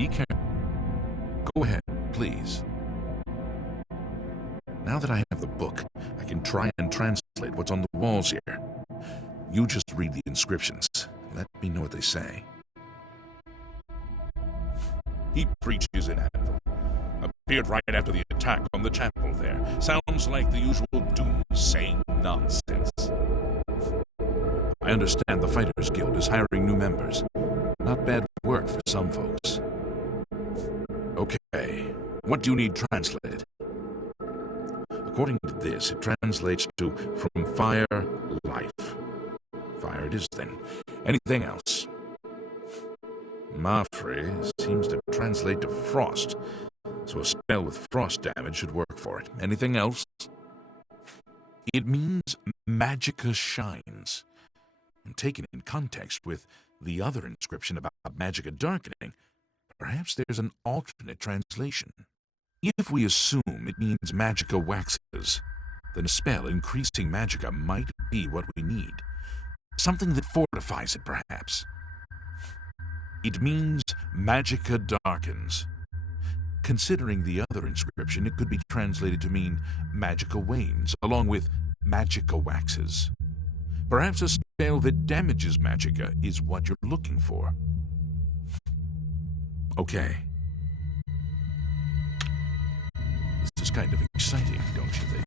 Be careful. Go ahead, please. Now that I have the book, I can try and translate what's on the walls here. You just read the inscriptions. Let me know what they say. He preaches in Anvil. Appeared right after the attack on the chapel there. Sounds like the usual doom-saying nonsense. I understand the Fighters Guild is hiring new members. Not bad work for some folks. Okay, what do you need translated? According to this, it translates to from fire, life. Fire it is then. Anything else? Mafre seems to translate to frost, so a spell with frost damage should work for it. Anything else? It means magicka shines. And taken in context with the other inscription about magicka darkening, perhaps there's an alternate translation. If we assume it means magicka waxes, then a spell increasing magicka might be what we need. Something that fortifies it, perhaps. It means magicka darkens. Considering the other inscription, it could be translated to mean magicka wanes, along with magicka waxes. Perhaps a spell that damages magicka is what you're looking for. Okay. This is kind of exciting, don't you think?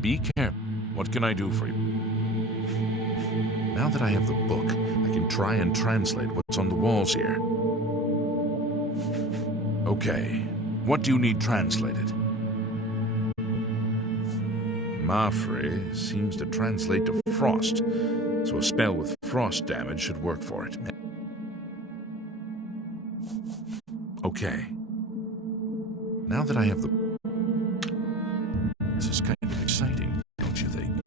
Be careful. What can I do for you? Now that I have the book, I can try and translate what's on the walls here. Okay, what do you need translated? Mafre seems to translate to frost, so a spell with frost damage should work for it. Okay. Now that I have the... This is kind of exciting, don't you think?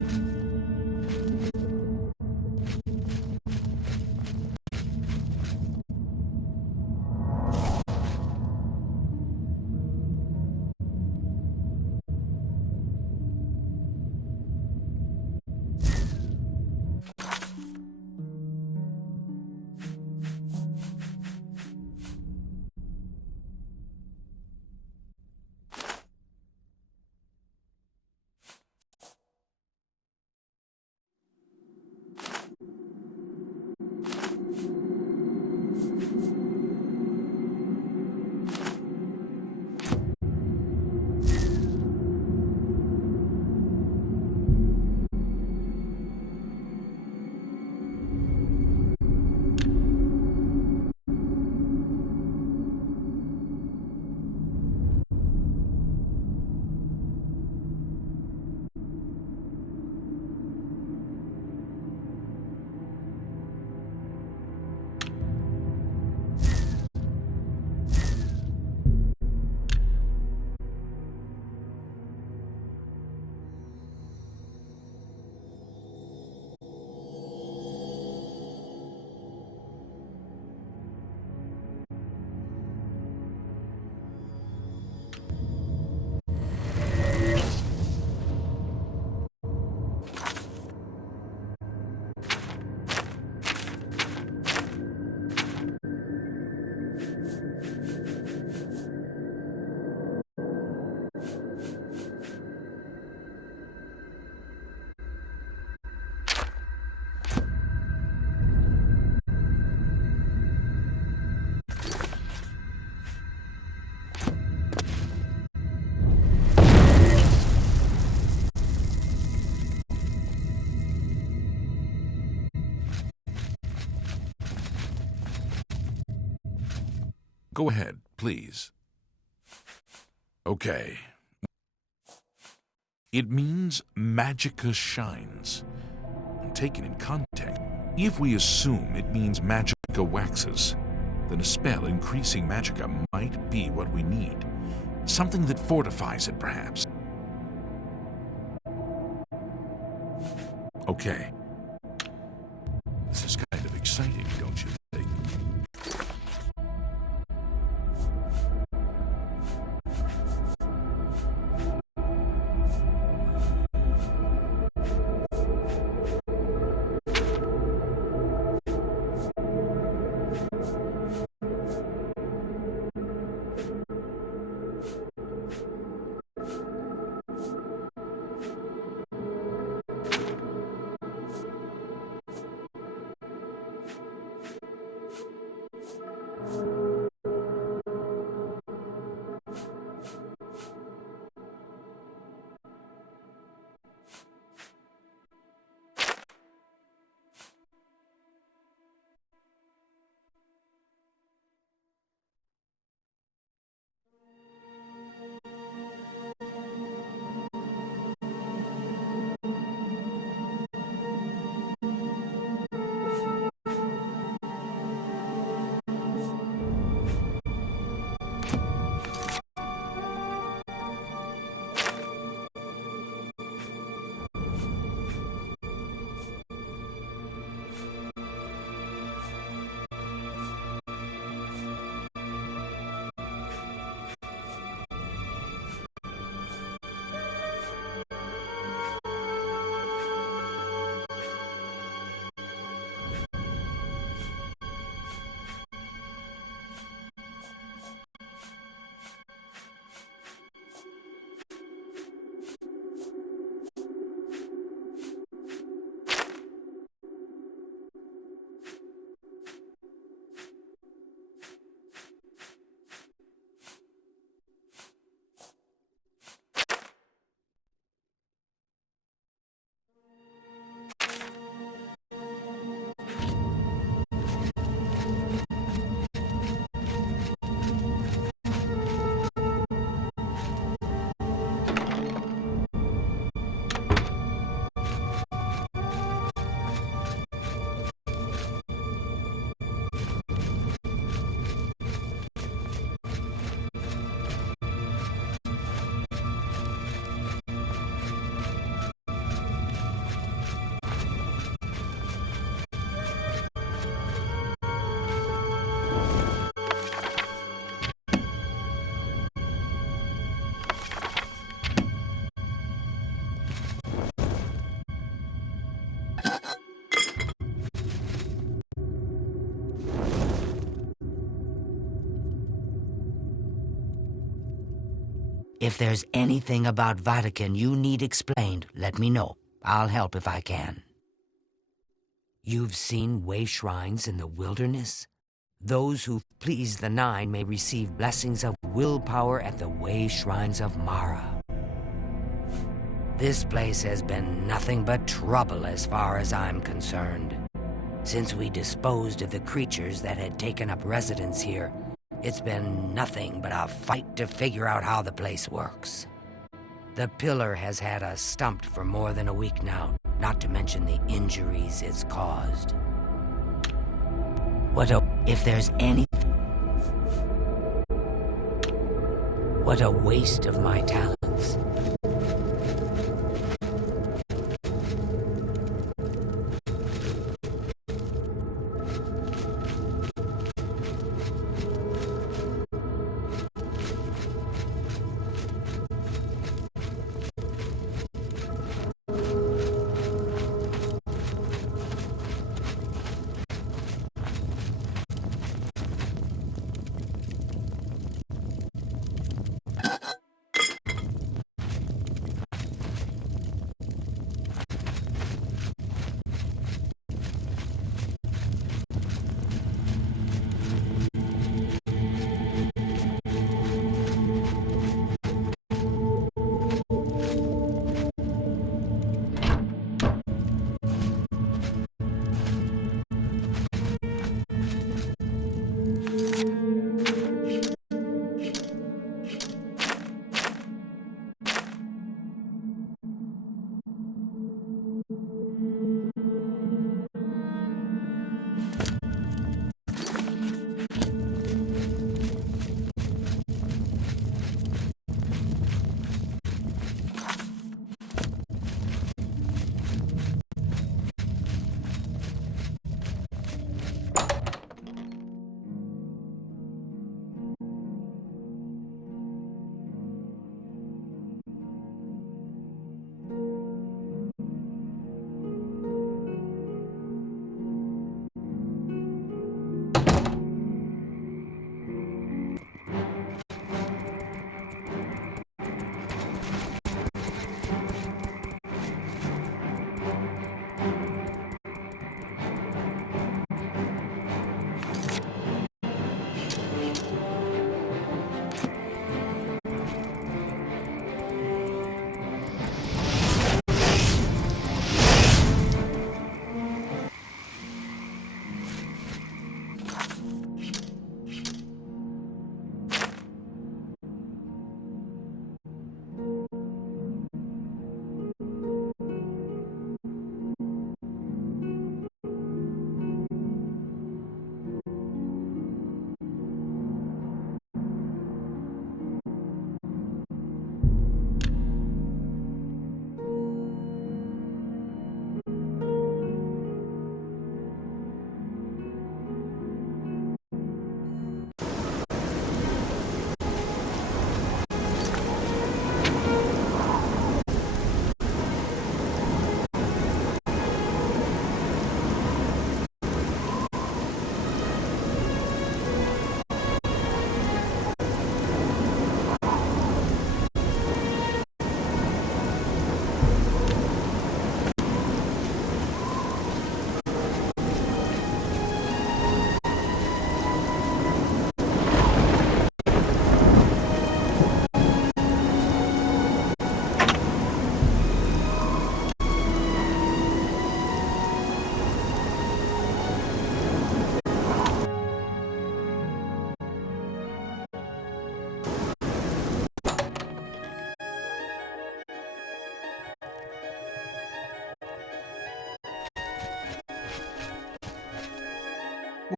Go ahead, please. Okay. It means magicka shines. And taken in context, if we assume it means magicka waxes, then a spell increasing magicka might be what we need. Something that fortifies it, perhaps. Okay. This is kind of exciting, don't you think? if there's anything about Vatican you need explained, let me know. I'll help if I can. You've seen way shrines in the wilderness? Those who please the Nine may receive blessings of willpower at the way shrines of Mara. This place has been nothing but trouble as far as I'm concerned. Since we disposed of the creatures that had taken up residence here, it's been nothing but a fight to figure out how the place works. The pillar has had us stumped for more than a week now, not to mention the injuries it's caused. What a waste of my talents.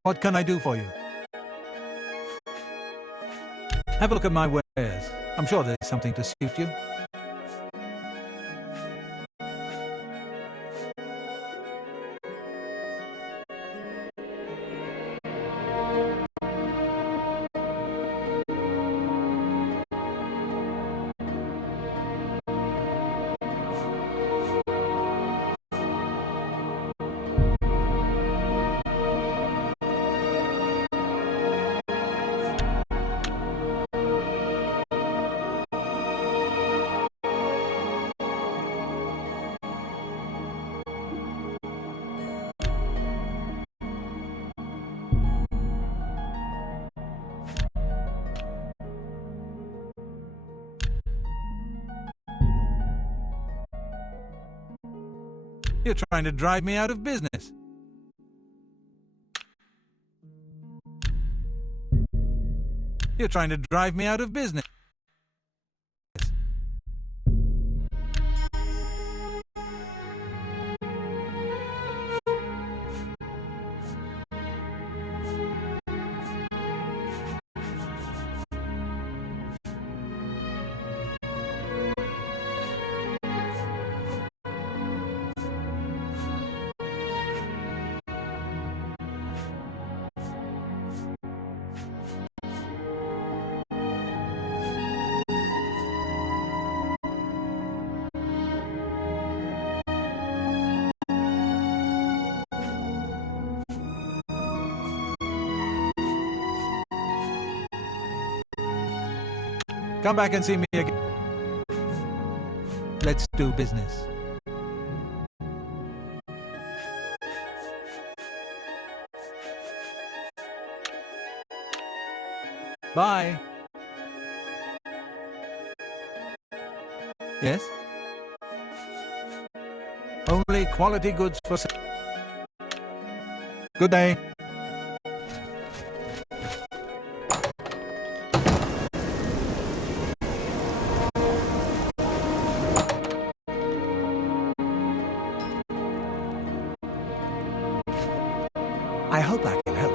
What can I do for you? Have a look at my wares. I'm sure there's something to suit you. You're trying to drive me out of business. You're trying to drive me out of business. Come back and see me again. Let's do business. Bye. Yes? Only quality goods for sale. Good day. I hope I can help.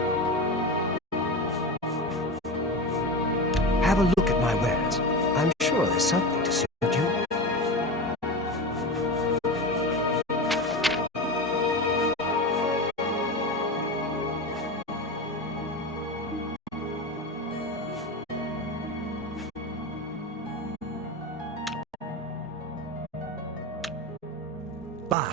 Have a look at my wares. I'm sure there's something to suit you. Bye.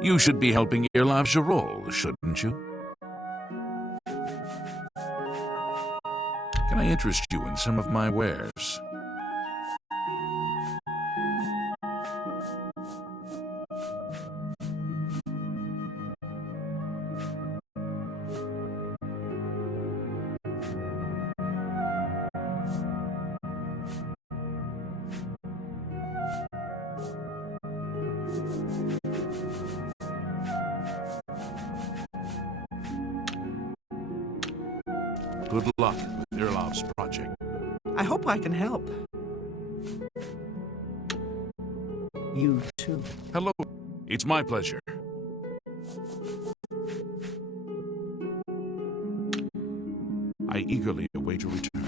You should be helping your La Girole, shouldn't you? Can I interest you in some of my wares? Good luck with Irlov's project. I hope I can help. You too. Hello. It's my pleasure. I eagerly await your return.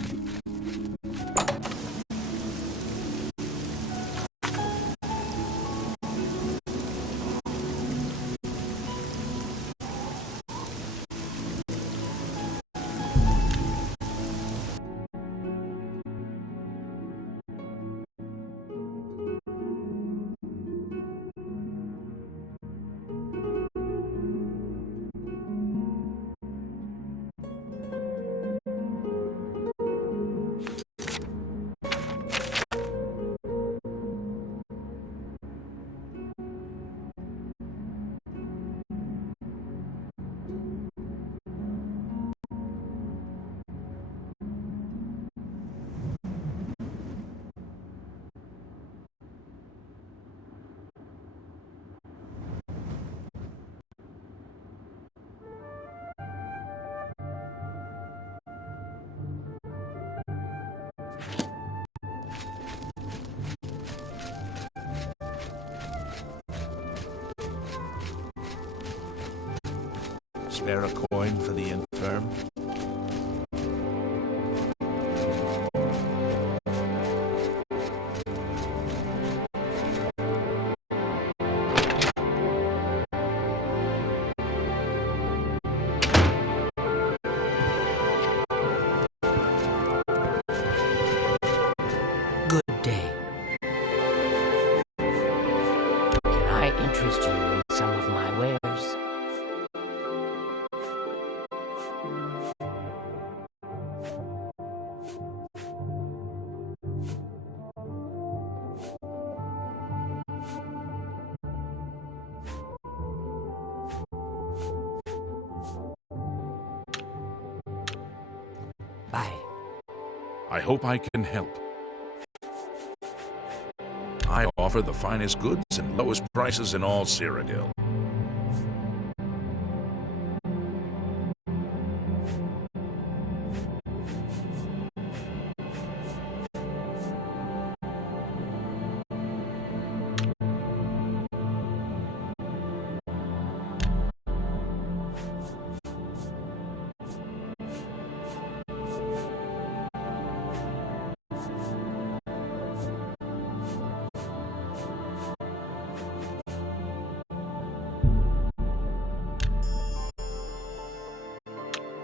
Spare a coin for the infant. term. Good day. Can I interest you in some of my wares? Bye. I hope I can help. I offer the finest goods and lowest prices in all Cyrodiil.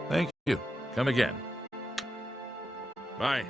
Thank you. Come again. Bye.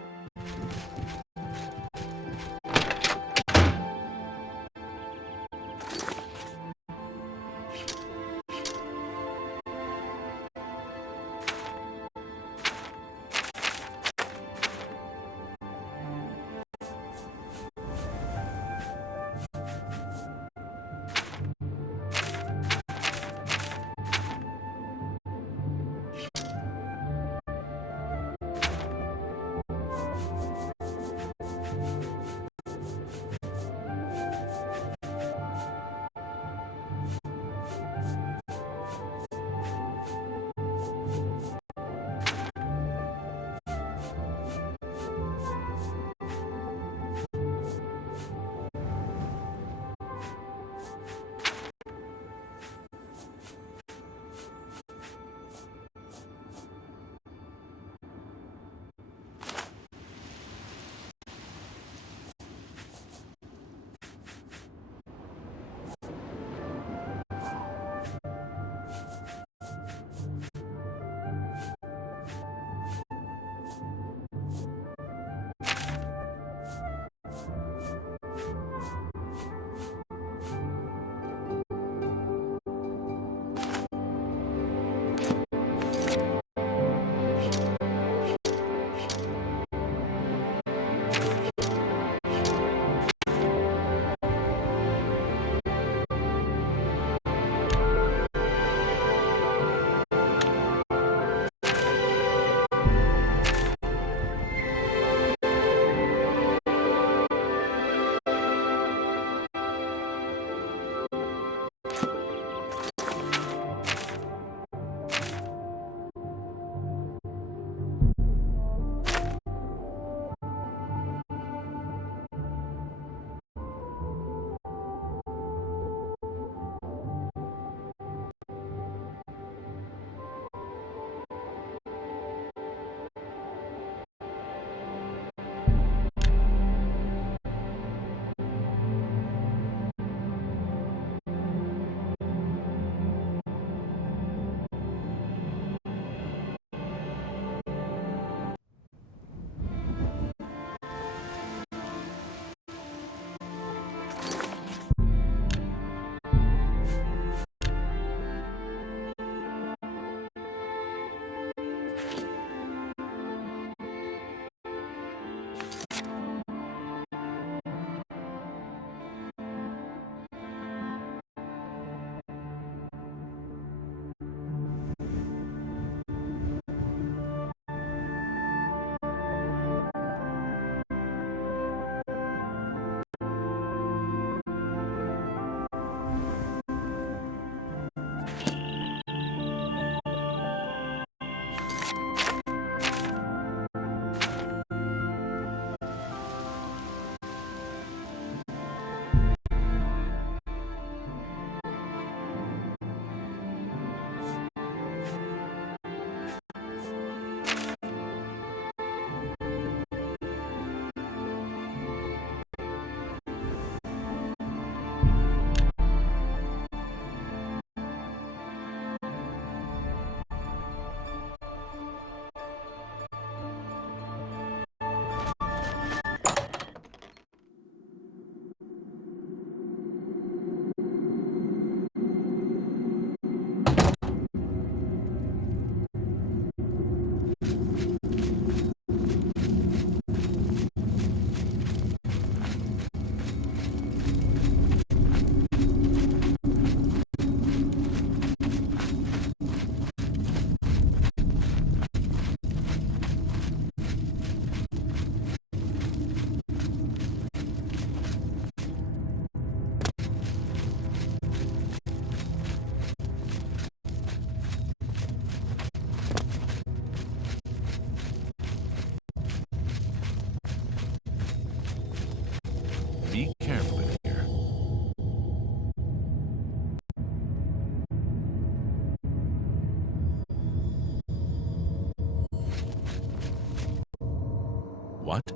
What?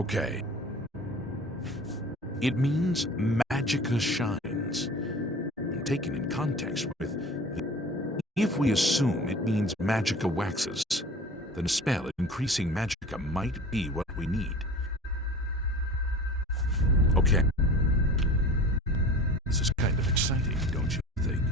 Okay. It means magicka shines. Taken in context with if we assume it means magicka waxes, then a spell increasing magicka might be what we need. Okay. This is kind of exciting, don't you think?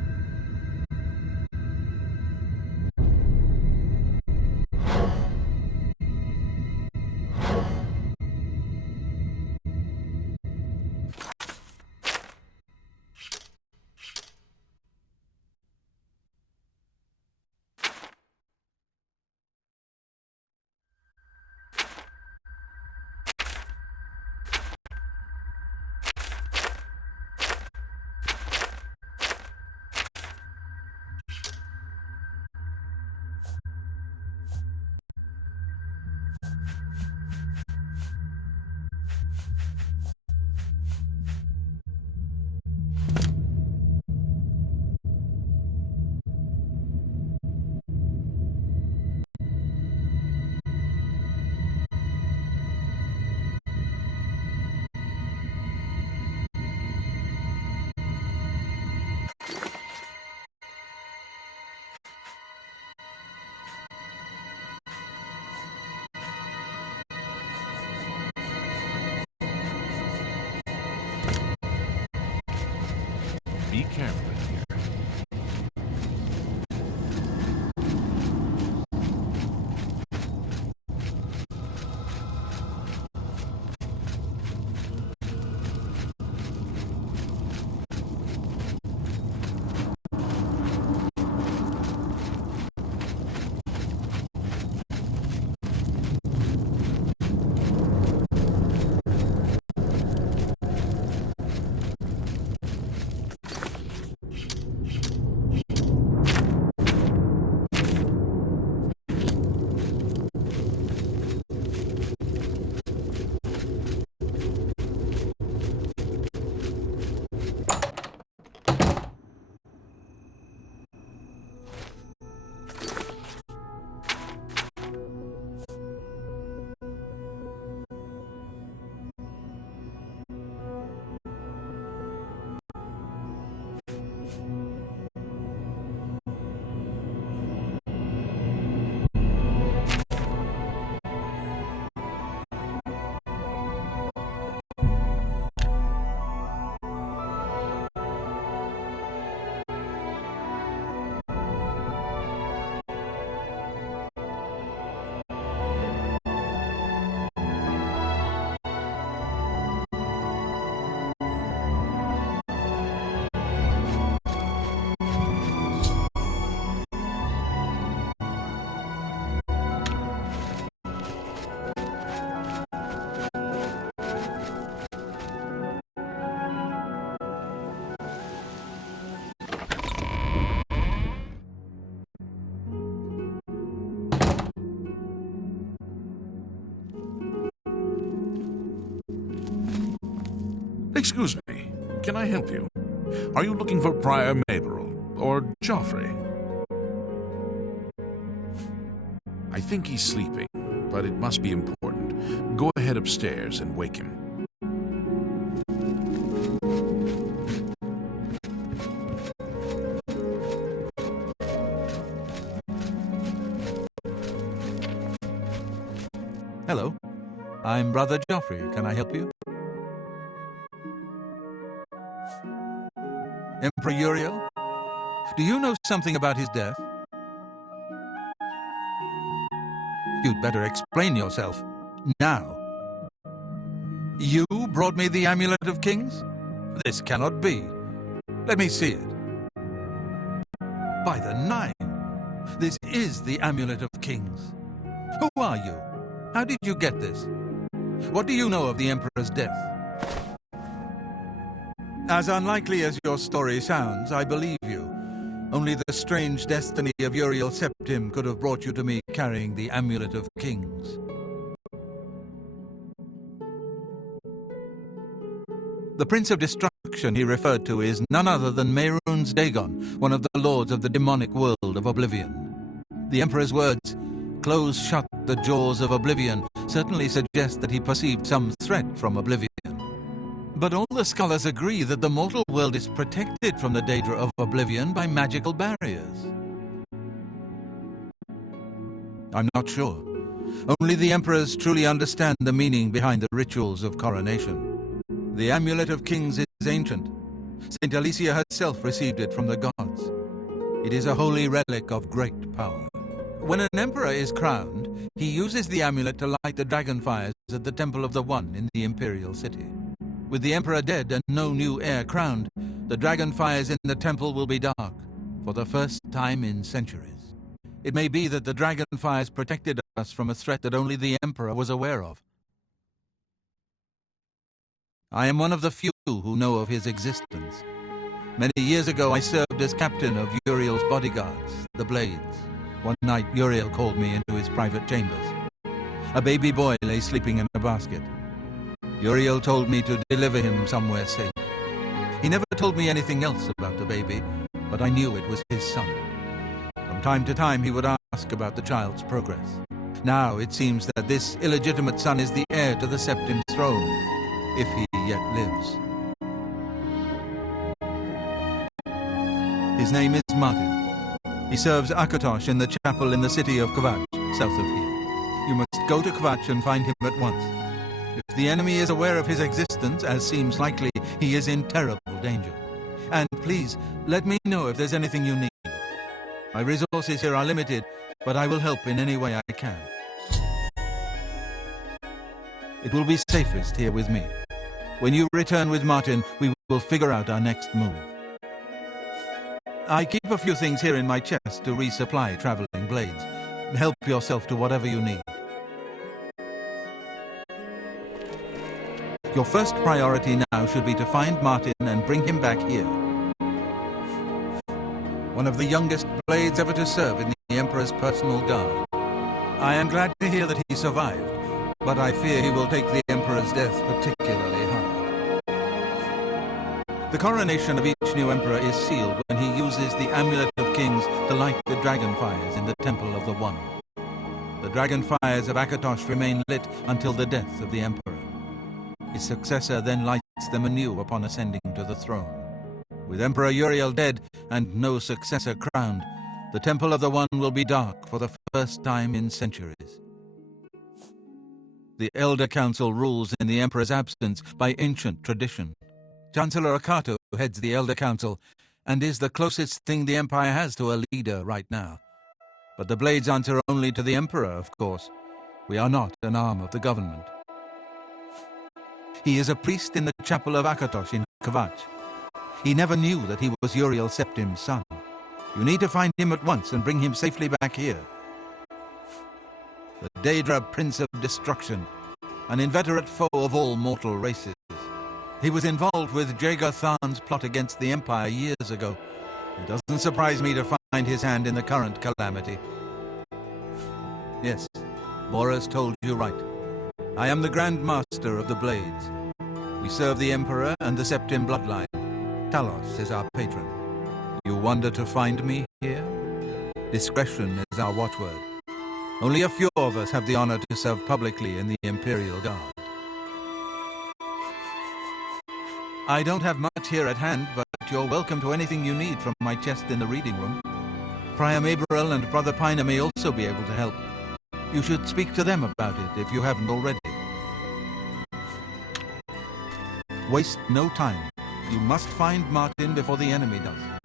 Be careful in here. Excuse me, can I help you? Are you looking for Prior Maberel or Joffrey? I think he's sleeping, but it must be important. Go ahead upstairs and wake him. Hello. I'm Brother Joffrey. Can I help you? Emperor Uriel? Do you know something about his death? You'd better explain yourself. Now. You brought me the Amulet of Kings? This cannot be. Let me see it. By the Nine! This is the Amulet of Kings. Who are you? How did you get this? What do you know of the Emperor's death? As unlikely as your story sounds, I believe you. Only the strange destiny of Uriel Septim could have brought you to me carrying the Amulet of Kings. The Prince of Destruction he referred to is none other than Mehrunes Dagon, one of the lords of the demonic world of Oblivion. The Emperor's words, close shut the jaws of oblivion certainly suggests that he perceived some threat from oblivion. But all the scholars agree that the mortal world is protected from the danger of oblivion by magical barriers. I'm not sure. Only the emperors truly understand the meaning behind the rituals of coronation. The Amulet of Kings is ancient. Saint Alicia herself received it from the gods. It is a holy relic of great power. When an emperor is crowned, he uses the amulet to light the dragon fires at the Temple of the One in the imperial city. With the emperor dead and no new heir crowned, the dragon fires in the temple will be dark, for the first time in centuries. It may be that the dragon fires protected us from a threat that only the emperor was aware of. I am one of the few who know of his existence. Many years ago I served as captain of Uriel's bodyguards, the Blades. One night Uriel called me into his private chambers. A baby boy lay sleeping in a basket. Uriel told me to deliver him somewhere safe. He never told me anything else about the baby, but I knew it was his son. From time to time he would ask about the child's progress. Now it seems that this illegitimate son is the heir to the Septim throne, if he yet lives. His name is Martin. He serves Akatosh in the chapel in the city of Kvatch, south of here. You must go to Kvatch and find him at once. If the enemy is aware of his existence, as seems likely, he is in terrible danger. And please, let me know if there's anything you need. My resources here are limited, but I will help in any way I can. It will be safest here with me. When you return with Martin, we will figure out our next move. I keep a few things here in my chest to resupply traveling blades. Help yourself to whatever you need. Your first priority now should be to find Martin and bring him back here. One of the youngest blades ever to serve in the Emperor's personal guard. I am glad to hear that he survived, but I fear he will take the Emperor's death particularly hard. The coronation of each new Emperor is sealed when he uses the Amulet of Kings to light the dragon fires in the Temple of the One. The dragon fires of Akatosh remain lit until the death of the Emperor. His successor then lights them anew upon ascending to the throne. With Emperor Uriel dead and no successor crowned, the Temple of the One will be dark for the first time in centuries. The Elder Council rules in the Emperor's absence by ancient tradition. Chancellor Akato heads the Elder Council and is the closest thing the Empire has to a leader right now. But the Blades answer only to the Emperor, of course. We are not an arm of the government. He is a priest in the chapel of Akatosh in Kvatch. He never knew that he was Uriel Septim's son. You need to find him at once and bring him safely back here. The Daedra Prince of Destruction, an inveterate foe of all mortal races. He was involved with Jagar Tharn's plot against the Empire years ago. It doesn't surprise me to find his hand in the current calamity. Yes, Boris told you right. I am the Grand Master of the Blades. We serve the Emperor and the Septim bloodline. Talos is our patron. You wonder to find me here? Discretion is our watchword. Only a few of us have the honor to serve publicly in the Imperial Guard. I don't have much here at hand, but you're welcome to anything you need from my chest in the reading room. Priam Abril and Brother Piner may also be able to help. You should speak to them about it if you haven't already. Waste no time. You must find Martin before the enemy does.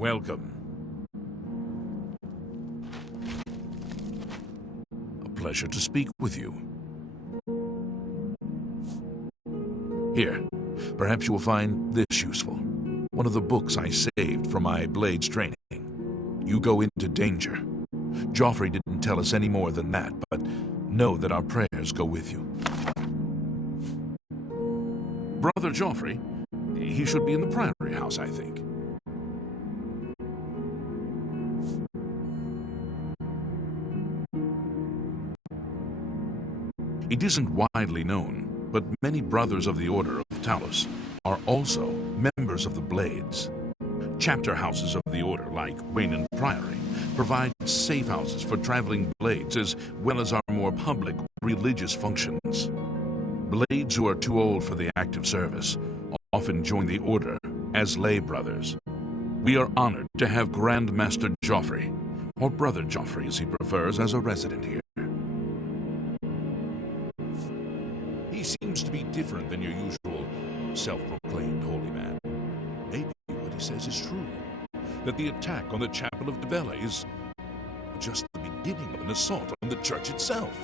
Welcome. A pleasure to speak with you. Here, perhaps you will find this useful. One of the books I saved for my blades training. You go into danger. Joffrey didn't tell us any more than that, but know that our prayers go with you. Brother Joffrey? He should be in the Priory House, I think. It isn't widely known, but many brothers of the Order of Talos are also members of the Blades. Chapter houses of the Order, like Wayne Priory, provide safe houses for traveling Blades as well as our more public religious functions. Blades who are too old for the active service often join the Order as lay brothers. We are honored to have Grand Master Joffrey, or Brother Joffrey as he prefers, as a resident here. He seems to be different than your usual self-proclaimed holy man. Maybe what he says is true, that the attack on the Chapel of Debella is just the beginning of an assault on the church itself.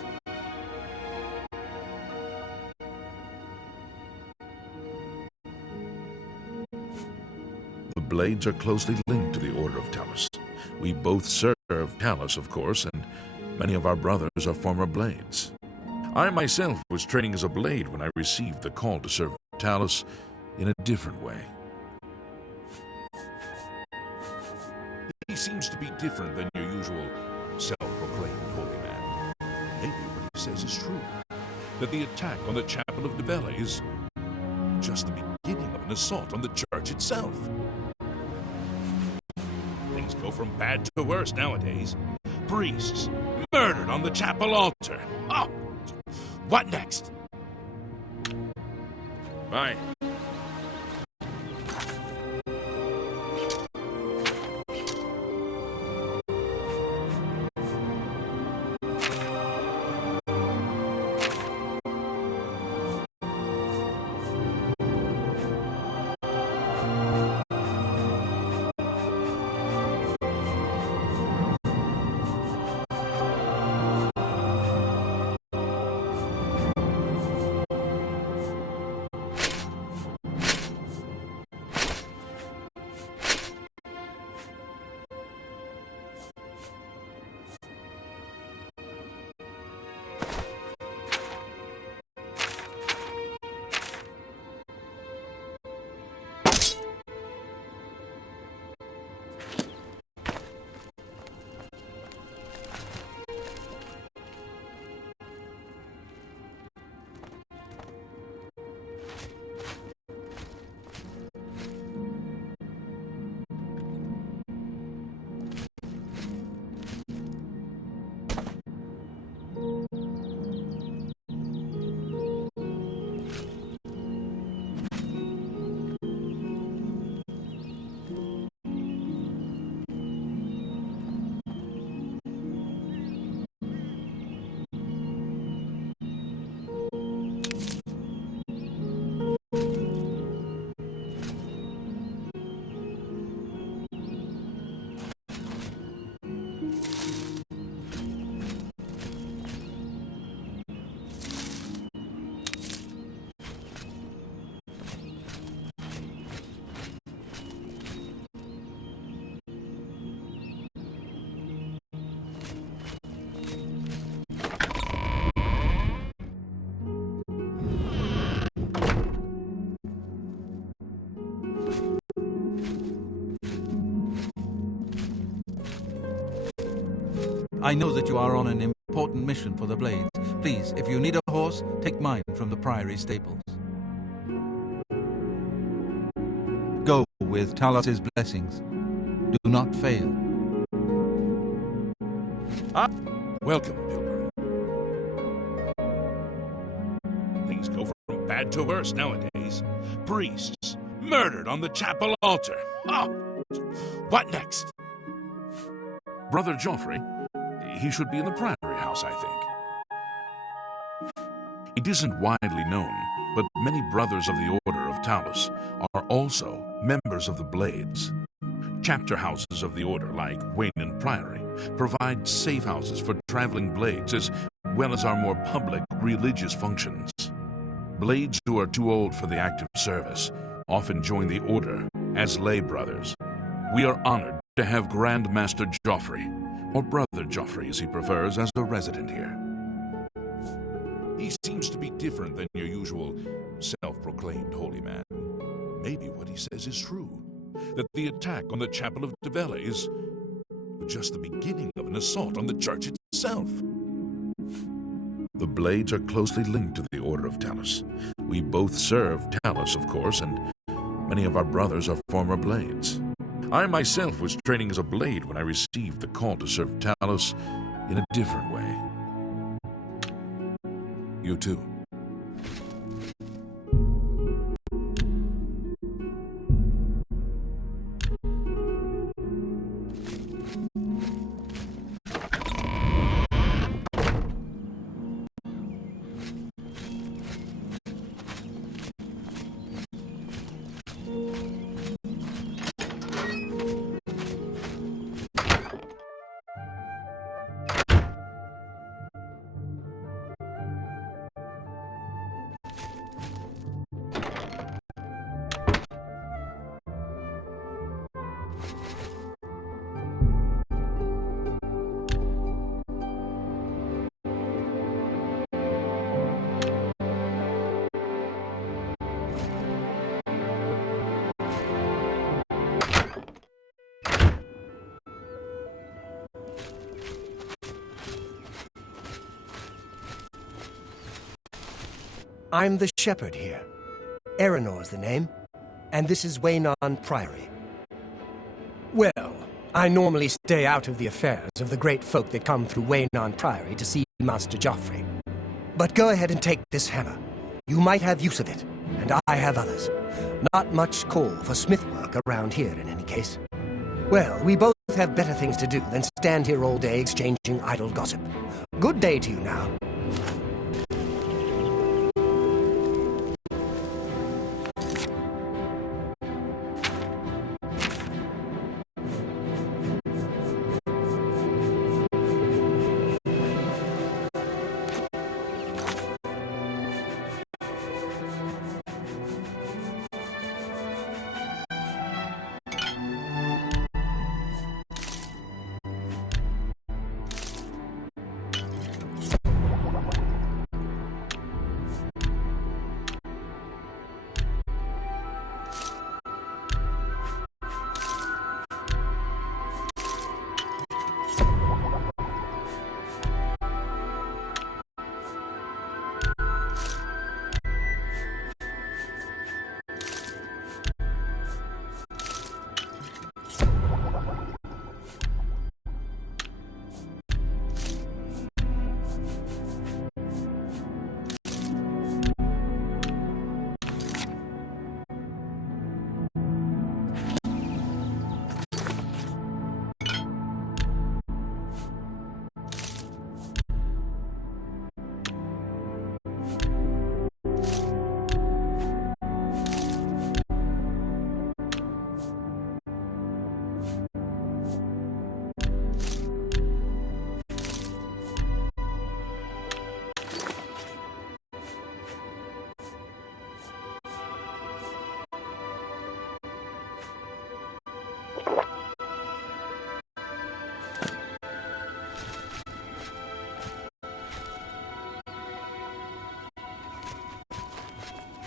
The Blades are closely linked to the Order of Talos. We both serve Talos, of course, and many of our brothers are former Blades. I myself was training as a Blade when I received the call to serve Talos in a different way. He seems to be different than your usual self-proclaimed holy man. Maybe what he says is true, that the attack on the Chapel of Debella is just the beginning of an assault on the church itself. Things go from bad to worse nowadays. Priests murdered on the chapel altar. Oh! What next? Bye. I know that you are on an important mission for the Blades. Please, if you need a horse, take mine from the Priory stables. Go with Talos' blessings. Do not fail. Welcome, Pilgrim. Things go from bad to worse nowadays. Priests murdered on the chapel altar. Oh! What next? Brother Joffrey? He should be in the Priory House, I think. It isn't widely known, but many brothers of the Order of Talos are also members of the Blades. Chapter houses of the Order, like Wayne Priory, provide safe houses for traveling blades as well as our more public religious functions. Blades who are too old for the active service often join the Order as lay brothers. We are honored to have Grand Master Joffrey, or Brother Joffrey as he prefers, as a resident here. He seems to be different than your usual self-proclaimed holy man. Maybe what he says is true, that the attack on the Chapel of Devella is just the beginning of an assault on the church itself. The Blades are closely linked to the Order of Talos. We both serve Talos, of course, and many of our brothers are former Blades. I myself was training as a Blade when I received the call to serve Talos in a different way. You too. I'm the shepherd here. Eranor's the name, and this is Waynon Priory. Well, I normally stay out of the affairs of the great folk that come through Waynon Priory to see Master Joffrey. But go ahead and take this hammer. You might have use of it, and I have others. Not much call for smith work around here in any case. Well, we both have better things to do than stand here all day exchanging idle gossip. Good day to you now.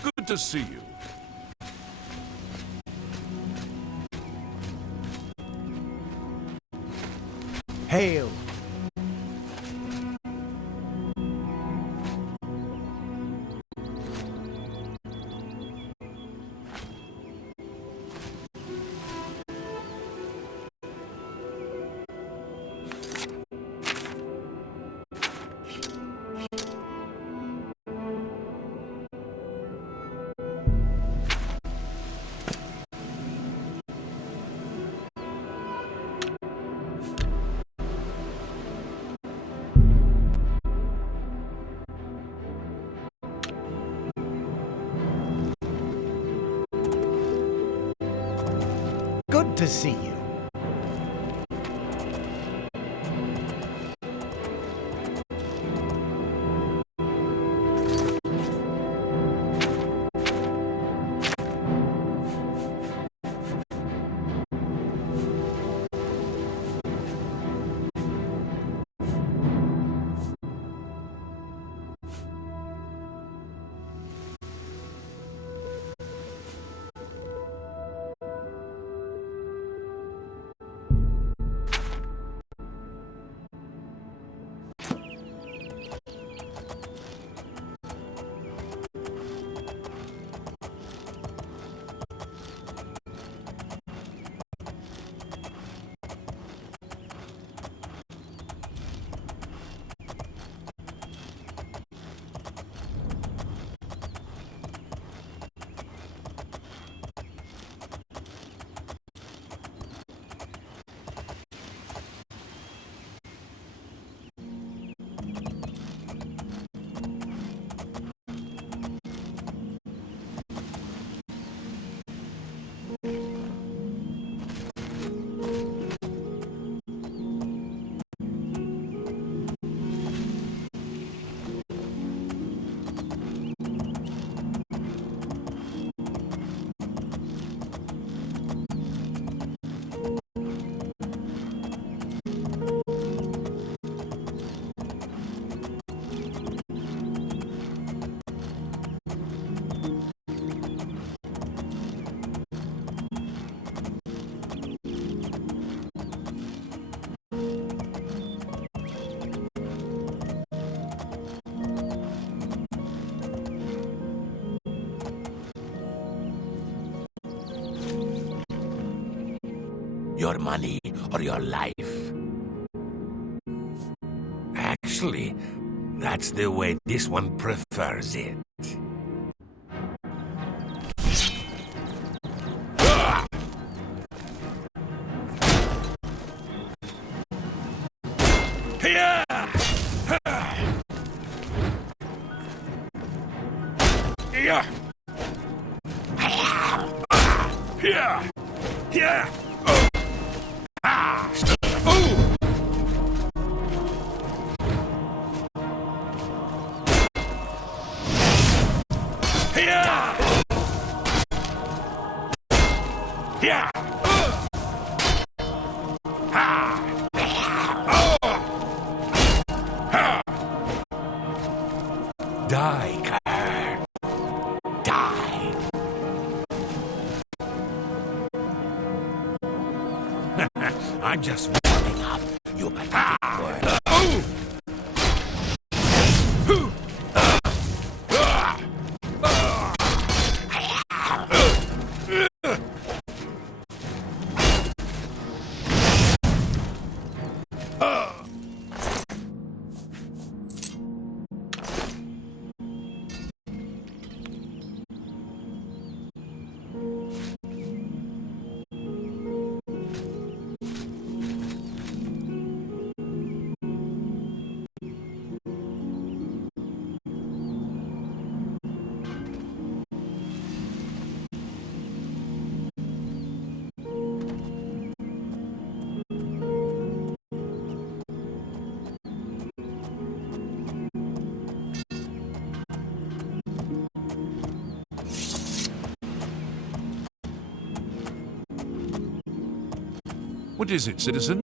Good to see you. Hail! to see you. Your money or your life? Actually, that's the way this one prefers it. Here! Here! Here! Here! Die, Kerr. Die. I'm just warming up, you pathetic word. What is it, citizen?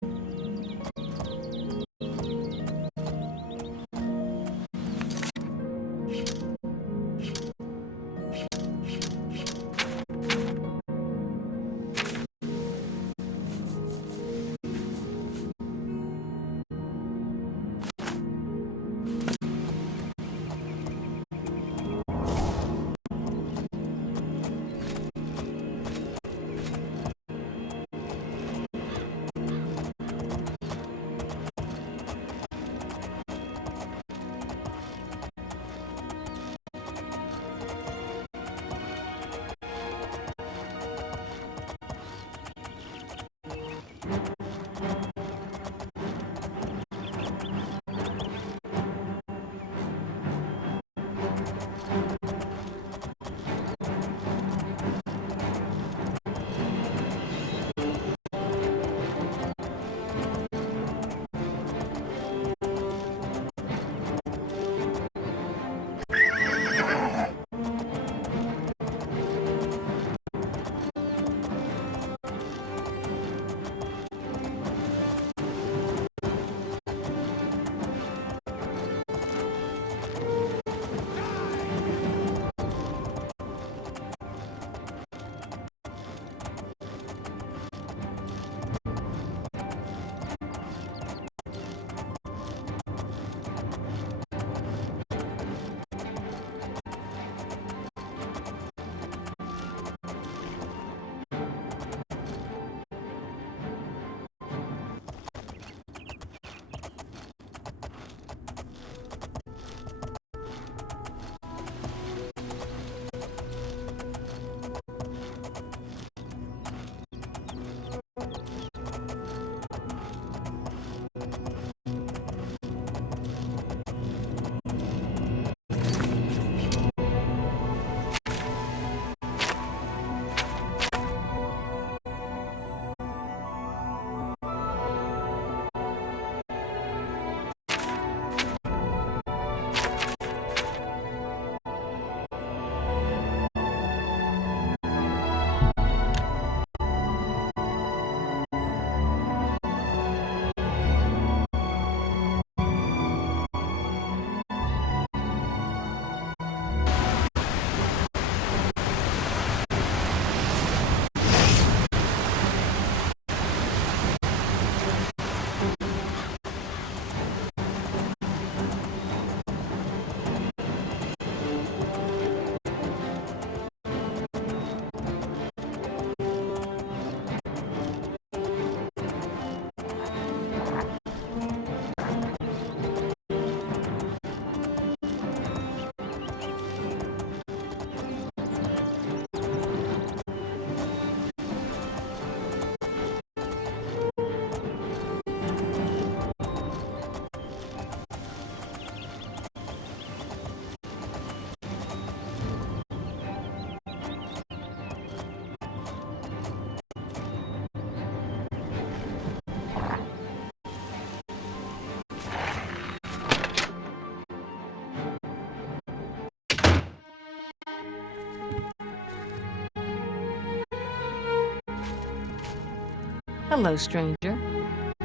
Hello, stranger.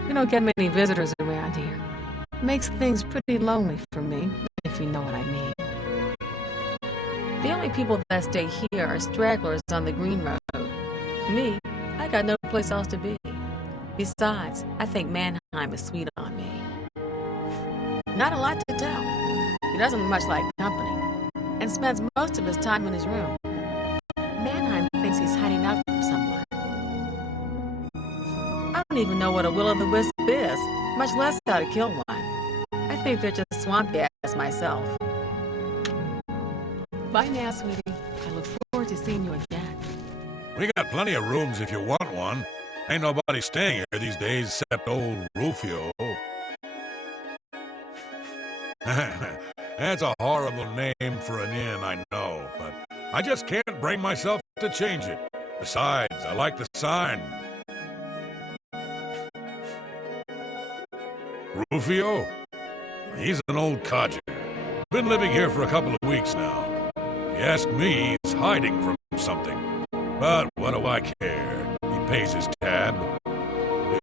We don't get many visitors around here. Makes things pretty lonely for me, if you know what I mean. The only people that stay here are stragglers on the Green Road. Me, I got no place else to be. Besides, I think Mannheim is sweet on me. Not a lot to tell. He doesn't much like company, and spends most of his time in his room. Mannheim thinks he's hiding out from someone. I don't even know what a will-o'-the-wisp is, much less how to kill one. I think they're just swamp gas myself. Bye now, sweetie. I look forward to seeing you again. We got plenty of rooms if you want one. Ain't nobody staying here these days except old Rufio. That's a horrible name for an inn, I know, but I just can't bring myself to change it. Besides, I like the sign. Rufio? He's an old codger. Been living here for a couple of weeks now. If you ask me, he's hiding from something. But what do I care? He pays his tab.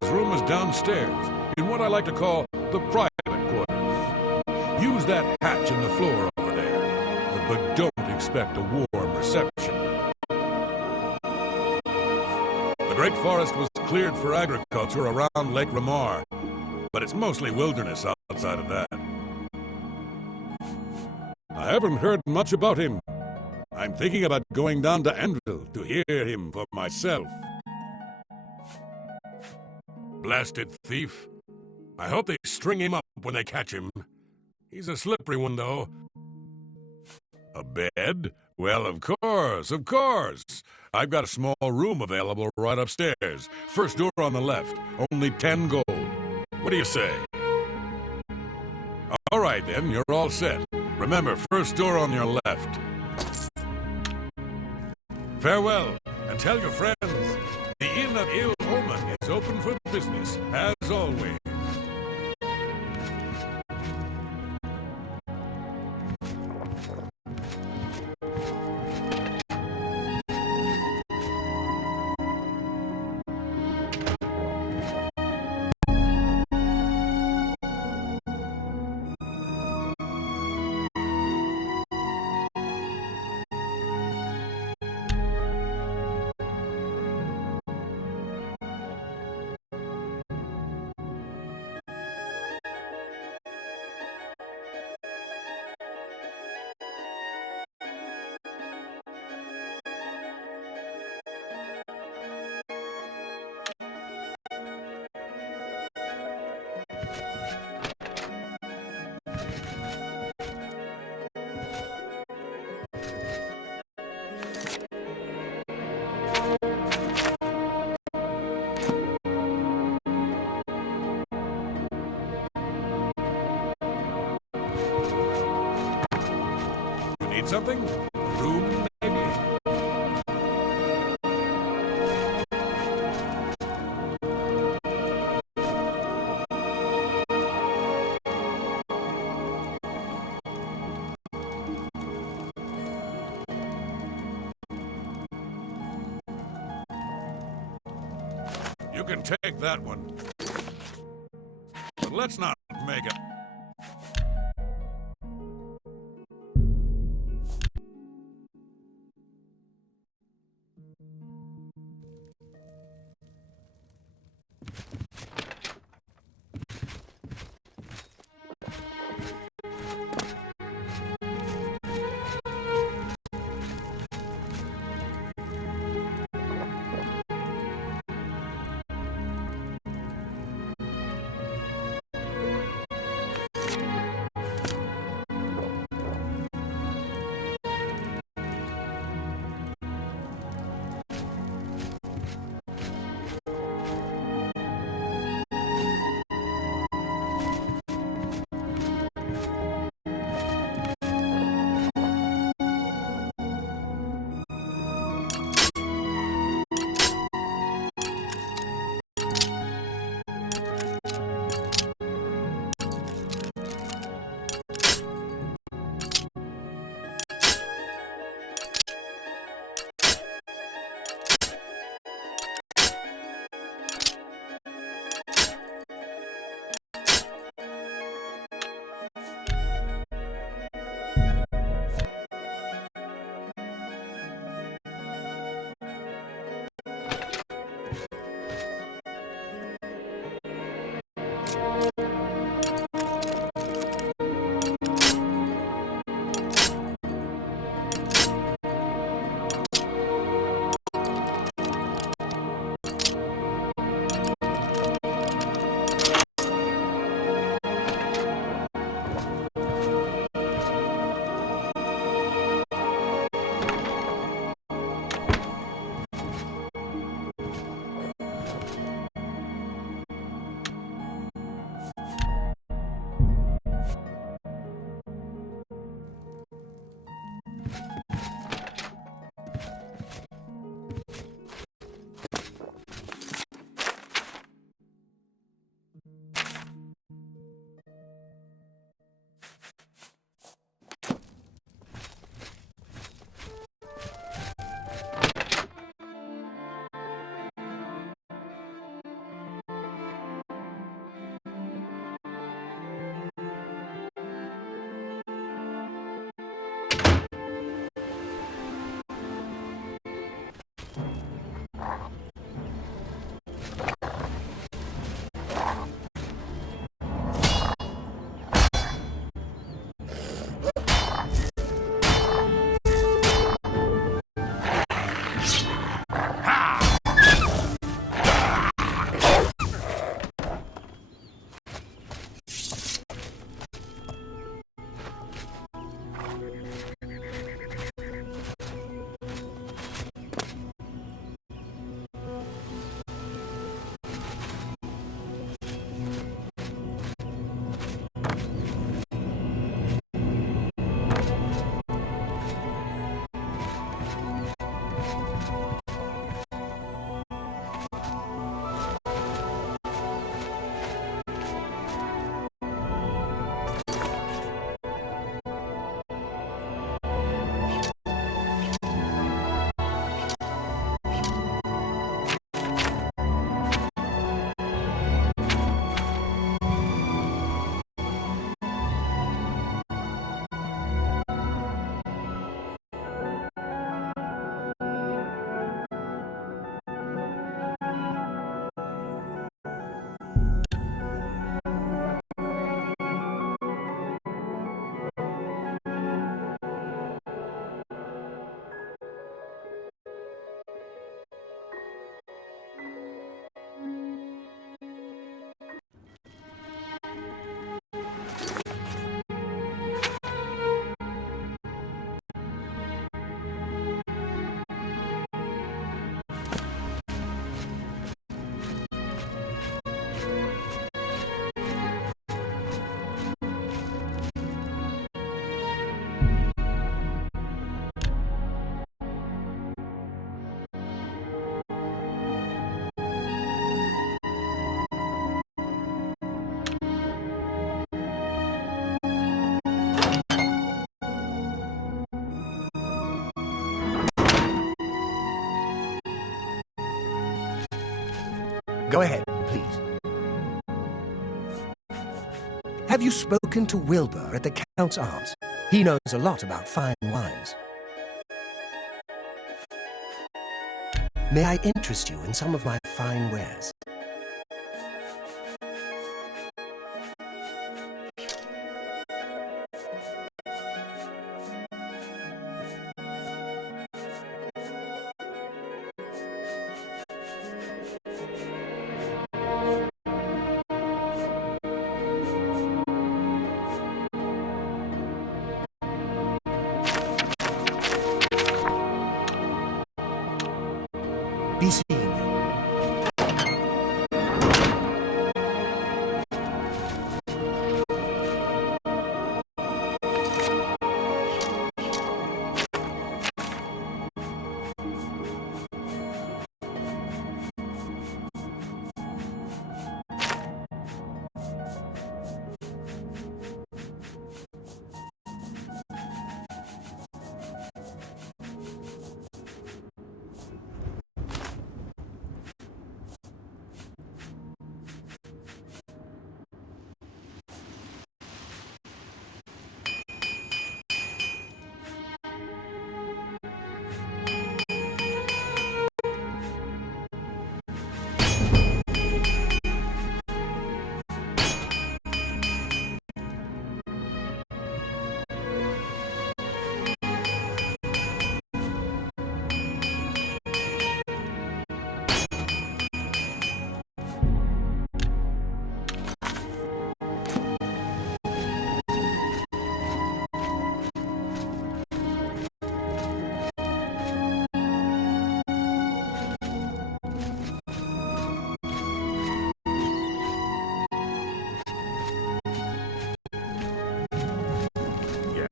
His room is downstairs, in what I like to call the private quarters. Use that hatch in the floor over there, but don't expect a warm reception. The Great Forest was cleared for agriculture around Lake Ramar, but it's mostly wilderness outside of that. I haven't heard much about him. I'm thinking about going down to Anvil to hear him for myself. Blasted thief. I hope they string him up when they catch him. He's a slippery one, though. A bed? Well, of course, of course. I've got a small room available right upstairs. First door on the left. Only 10 gold. What do you say? All right, then. You're all set. Remember, first door on your left. Farewell, and tell your friends, the Inn of Ill Omen is open for business, as always. Need something? Room, maybe? You can take that one. But let's not make it. Go ahead, please. Have you spoken to Wilbur at the Count's Arms? He knows a lot about fine wines. May I interest you in some of my fine wares? Be seeing you.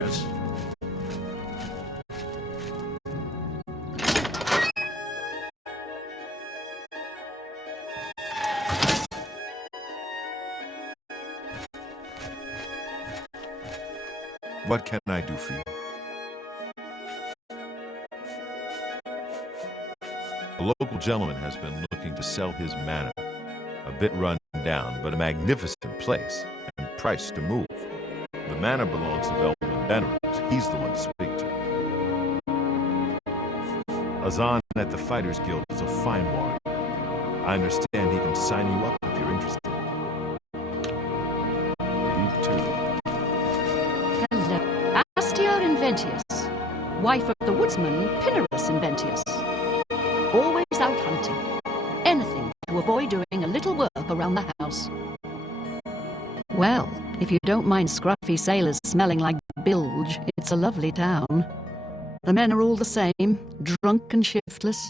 Yes? What can I do for you? A local gentleman has been looking to sell his manor. A bit run down, but a magnificent place, and priced to move. The manor belongs to Velman Benneridge. He's the one to speak to. Azan at the Fighters Guild is a fine warrior. I understand he can sign you up if you're interested. You too. Hello. Astia Inventius, wife of the woodsman Pinarus Inventius. Always out hunting. Anything to avoid doing a little work around the house. Well, if you don't mind scruffy sailors smelling like bilge, it's a lovely town. The men are all the same, drunk and shiftless.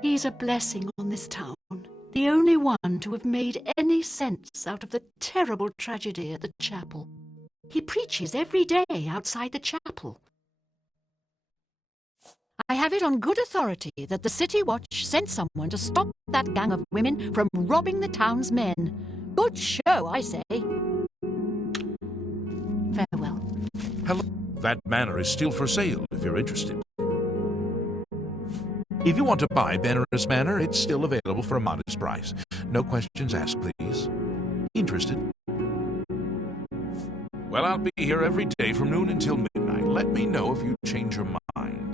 He's a blessing on this town, the only one to have made any sense out of the terrible tragedy at the chapel. He preaches every day outside the chapel. I have it on good authority that the City Watch sent someone to stop that gang of women from robbing the town's men. Good show, I say. Farewell. Hello. That manor is still for sale if you're interested. If you want to buy Benares Manor, it's still available for a modest price. No questions asked, please. Interested? Well, I'll be here every day from noon until midnight. Let me know if you change your mind.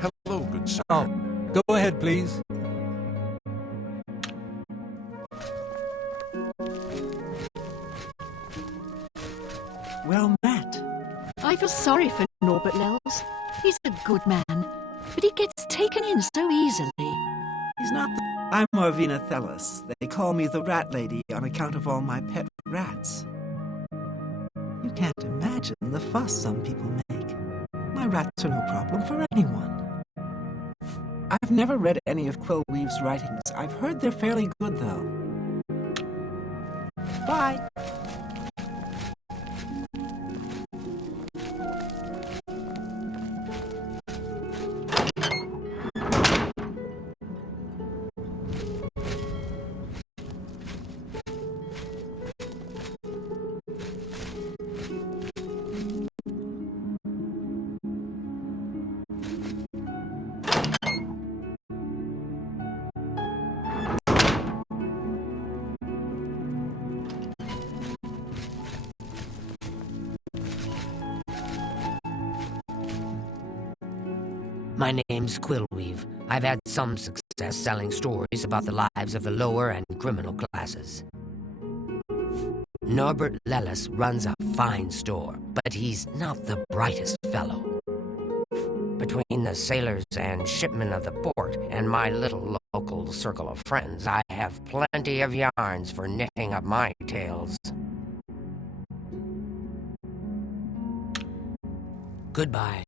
Hello, good sir. Oh, go ahead, please. Well met. I feel sorry for Norbert Lels. He's a good man, but he gets taken in so easily. He's not the... I'm Marvina Thelis. They call me the Rat Lady on account of all my pet rats. You can't imagine the fuss some people make. My rats are no problem for anyone. I've never read any of Quill Weave's writings. I've heard they're fairly good, though. Bye. My name's Quillweave. I've had some success selling stories about the lives of the lower and criminal classes. Norbert Lellis runs a fine store, but he's not the brightest fellow. Between the sailors and shipmen of the port and my little local circle of friends, I have plenty of yarns for knitting up my tales. Goodbye.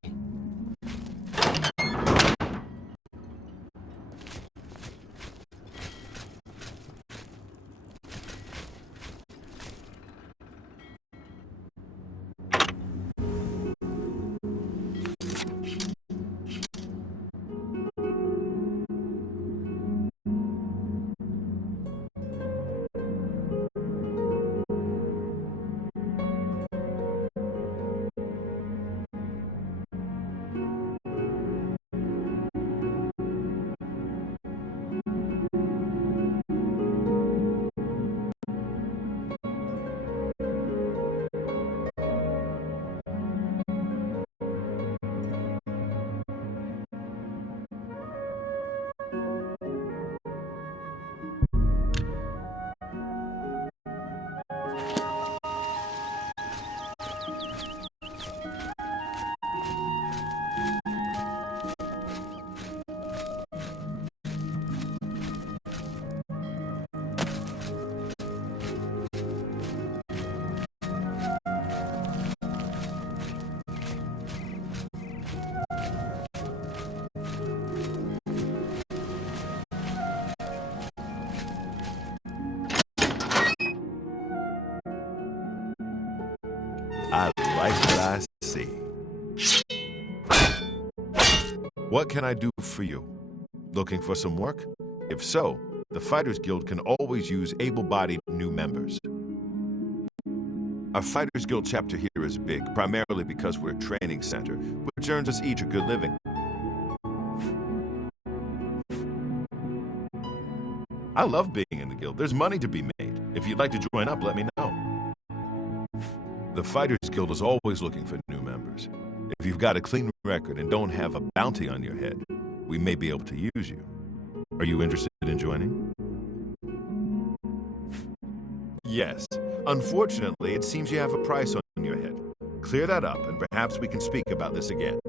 I like what I see. What can I do for you? Looking for some work? If so, the Fighters Guild can always use able-bodied new members. Our Fighters Guild chapter here is big, primarily because we're a training center, which earns us each a good living. I love being in the guild. There's money to be made. If you'd like to join up, let me know. The Fighters Guild is always looking for new members. If you've got a clean record and don't have a bounty on your head, we may be able to use you. Are you interested in joining? Yes. Unfortunately, it seems you have a price on your head. Clear that up, and perhaps we can speak about this again.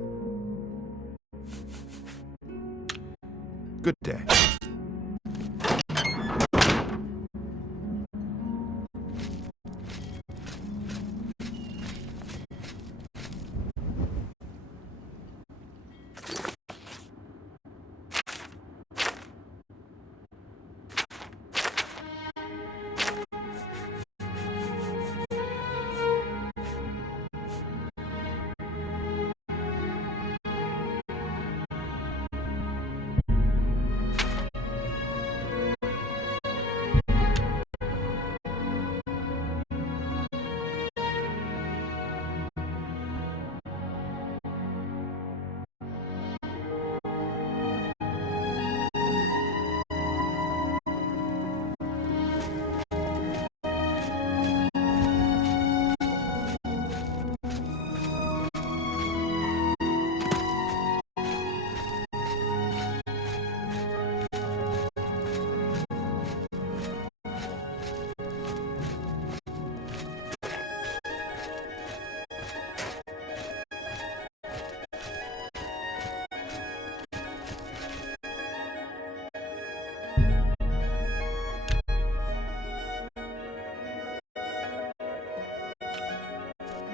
Good day.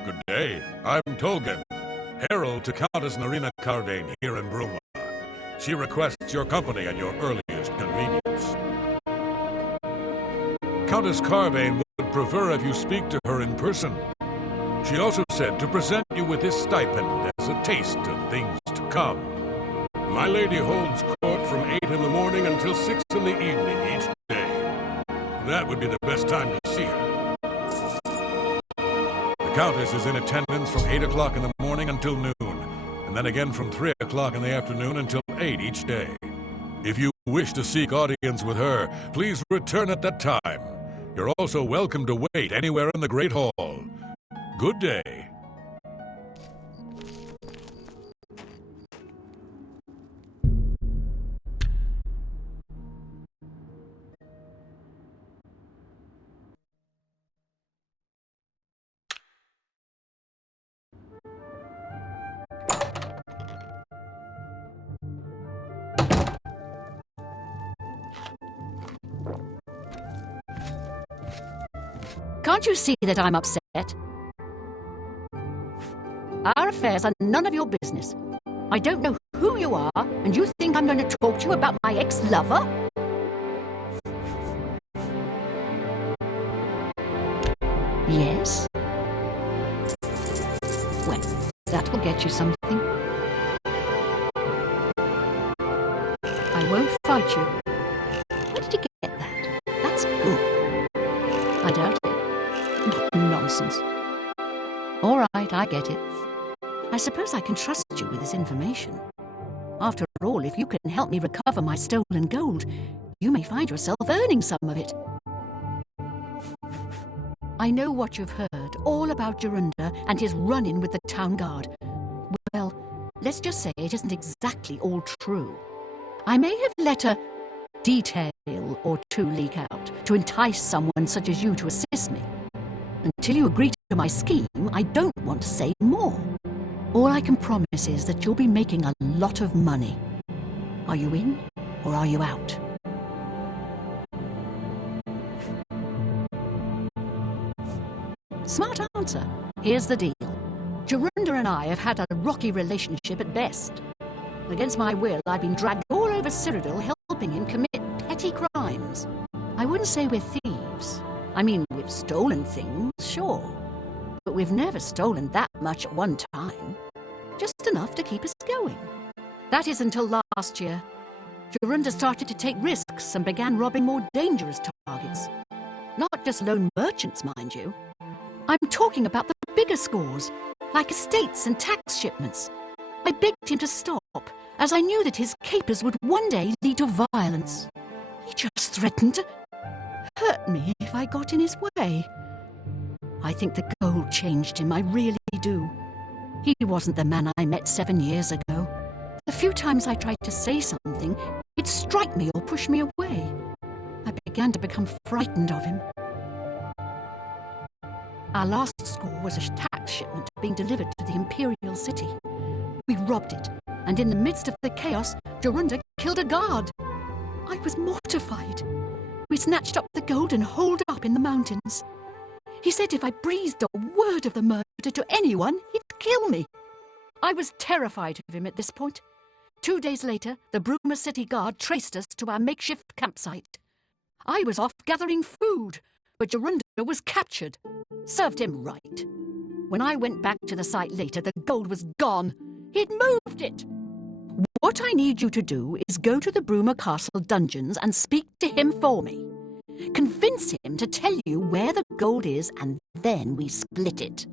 Good day. I'm Tolgan, herald to Countess Narina Carvane here in Bruma. She requests your company at your earliest convenience. Countess Carvane would prefer if you speak to her in person. She also said to present you with this stipend as a taste of things to come. My lady holds court from 8 in the morning until 6 in the evening each day. That would be the best time to see her. The Countess is in attendance from 8 o'clock in the morning until noon, and then again from 3 o'clock in the afternoon until 8 each day. If you wish to seek audience with her, please return at that time. You're also welcome to wait anywhere in the Great Hall. Good day. Can't you see that I'm upset? Our affairs are none of your business. I don't know who you are, and you think I'm going to talk to you about my ex-lover? Yes? Well, that will get you something. I won't fight you. Where did you get that? That's good. I doubt it. Nonsense. All right, I get it. I suppose I can trust you with this information. After all, if you can help me recover my stolen gold, you may find yourself earning some of it. I know what you've heard, all about Jorunda and his run-in with the town guard. Well, let's just say it isn't exactly all true. I may have let a detail or two leak out to entice someone such as you to assist me. Until you agree to my scheme, I don't want to say more. All I can promise is that you'll be making a lot of money. Are you in, or are you out? Smart answer. Here's the deal. Jorunda and I have had a rocky relationship at best. Against my will, I've been dragged all over Cyrodiil helping him commit petty crimes. I wouldn't say we're thieves. I mean, we've stolen things, sure. But we've never stolen that much at one time. Just enough to keep us going. That is until last year. Jorunda started to take risks and began robbing more dangerous targets. Not just lone merchants, mind you. I'm talking about the bigger scores, like estates and tax shipments. I begged him to stop, as I knew that his capers would one day lead to violence. He just threatened to hurt me if I got in his way. I think the gold changed him, I really do. He wasn't the man I met 7 years ago. The few times I tried to say something, he'd strike me or push me away. I began to become frightened of him. Our last score was a tax shipment being delivered to the Imperial City. We robbed it, and in the midst of the chaos, Jorunda killed a guard. I was mortified. We snatched up the gold and holed up in the mountains. He said if I breathed a word of the murder to anyone, he'd kill me. I was terrified of him at this point. 2 days later, the Bruma City Guard traced us to our makeshift campsite. I was off gathering food, but Jorunda was captured. Served him right. When I went back to the site later, the gold was gone. He'd moved it. What I need you to do is go to the Bruma Castle dungeons and speak to him for me. Convince him to tell you where the gold is, and then we split it.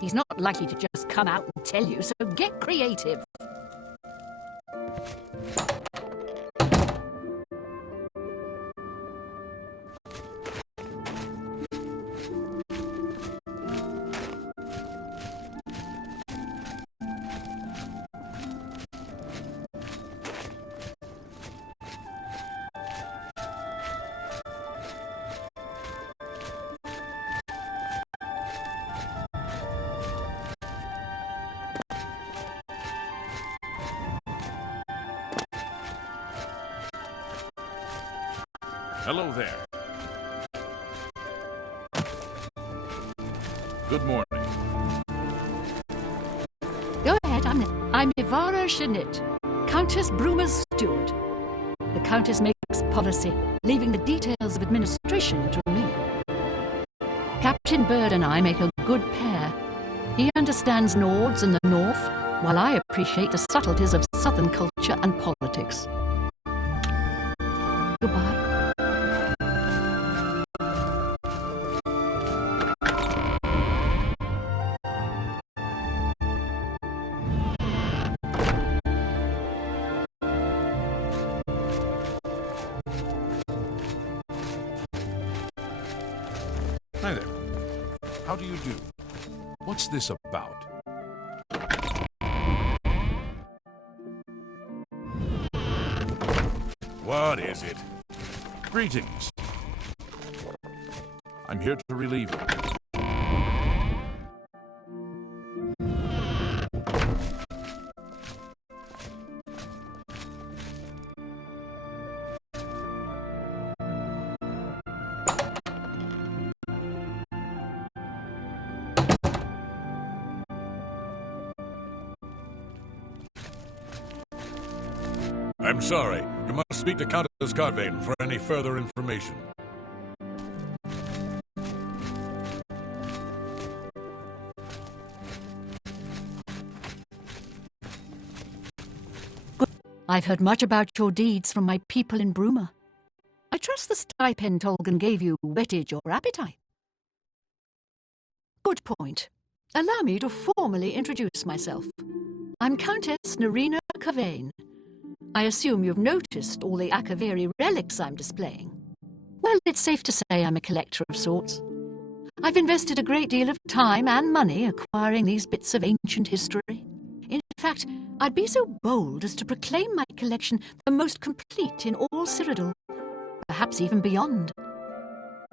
He's not likely to just come out and tell you, so get creative. Hello there. Good morning. Go ahead, I'm Ivara Shanit, Countess Bruma's steward. The Countess makes policy, leaving the details of administration to me. Captain Bird and I make a good pair. He understands Nords and the North, while I appreciate the subtleties of Southern culture and politics. Goodbye. Hi there. How do you do? What's this about? What is it? Greetings. I'm here to relieve you. I'm sorry. You must speak to Countess Garvain for any further information. I've heard much about your deeds from my people in Bruma. I trust the stipend Tolkien gave you whetted your appetite. Good point. Allow me to formally introduce myself. I'm Countess Narina Cavain. I assume you've noticed all the Akaviri relics I'm displaying. Well, it's safe to say I'm a collector of sorts. I've invested a great deal of time and money acquiring these bits of ancient history. In fact, I'd be so bold as to proclaim my collection the most complete in all Cyrodiil, perhaps even beyond.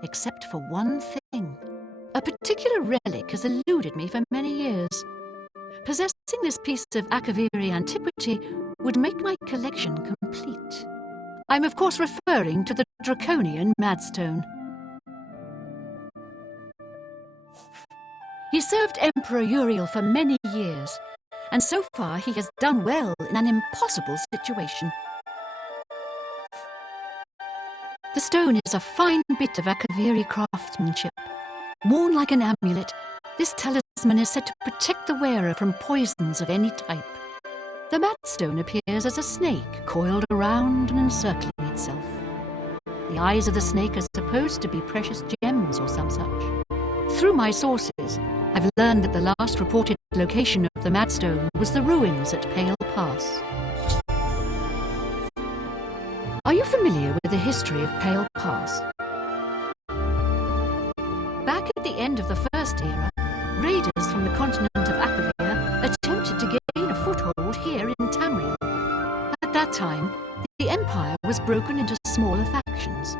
Except for one thing. A particular relic has eluded me for many years. Possessing this piece of Akaviri antiquity would make my collection complete. I'm of course referring to the Draconian Madstone. He served Emperor Uriel for many years, and so far he has done well in an impossible situation. The stone is a fine bit of Akaviri craftsmanship. Worn like an amulet, this talisman is said to protect the wearer from poisons of any type. The Madstone appears as a snake coiled around and encircling itself. The eyes of the snake are supposed to be precious gems or some such. Through my sources, I've learned that the last reported location of the Madstone was the ruins at Pale Pass. Are you familiar with the history of Pale Pass? Back at the end of the First Era, raiders from the continent of Akavir attempted to gain a foothold here in Tamriel. At that time, the Empire was broken into smaller factions.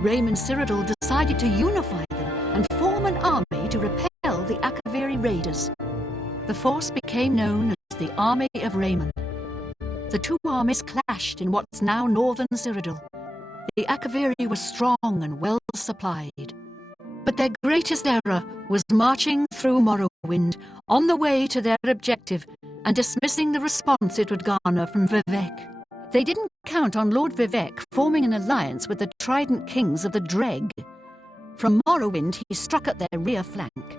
Raymond Cyrodiil decided to unify them and form an army to repel the Akaviri raiders. The force became known as the Army of Raymond. The two armies clashed in what's now northern Cyrodiil. The Akaviri were strong and well supplied. But their greatest error was marching through Morrowind on the way to their objective and dismissing the response it would garner from Vivec. They didn't count on Lord Vivec forming an alliance with the Trident Kings of the Dreg. From Morrowind, he struck at their rear flank.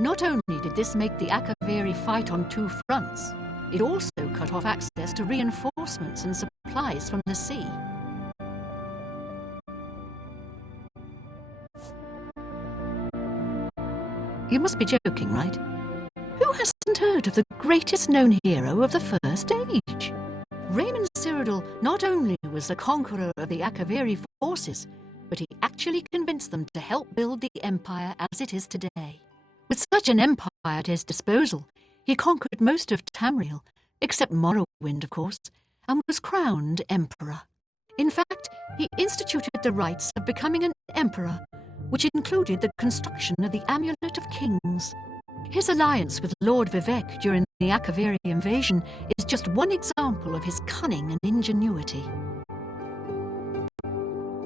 Not only did this make the Akaviri fight on two fronts, it also cut off access to reinforcements and supplies from the sea. You must be joking, right? Who hasn't heard of the greatest known hero of the First Age? Raymond Cyrodiil not only was the conqueror of the Akaviri forces, but he actually convinced them to help build the empire as it is today. With such an empire at his disposal, he conquered most of Tamriel, except Morrowind, of course, and was crowned emperor. In fact, he instituted the rites of becoming an emperor, which included the construction of the Amulet of Kings. His alliance with Lord Vivec during the Akaviri invasion is just one example of his cunning and ingenuity.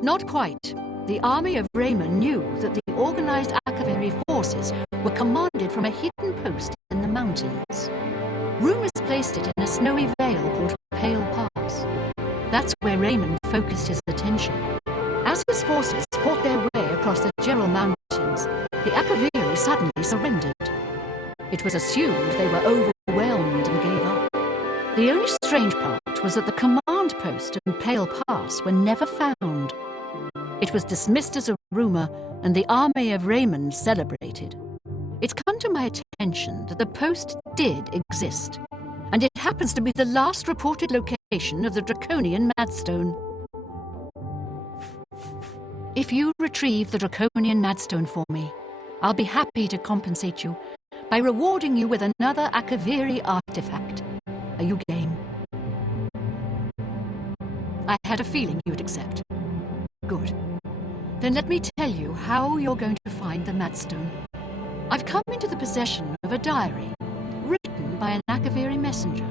Not quite. The army of Raymond knew that the organized Akaviri forces were commanded from a hidden post in the mountains. Rumors placed it in a snowy vale called Pale Pass. That's where Raymond focused his attention. As his forces fought their way across the Gerald Mountains, the Akaviri suddenly surrendered. It was assumed they were overwhelmed and gave up. The only strange part was that the command post and Pale Pass were never found. It was dismissed as a rumor, and the army of Raymond celebrated. It's come to my attention that the post did exist, and it happens to be the last reported location of the Draconian Madstone. If you retrieve the Draconian Madstone for me, I'll be happy to compensate you by rewarding you with another Akaviri artifact. Are you game? I had a feeling you'd accept. Good. Then let me tell you how you're going to find the Madstone. I've come into the possession of a diary written by an Akaviri messenger.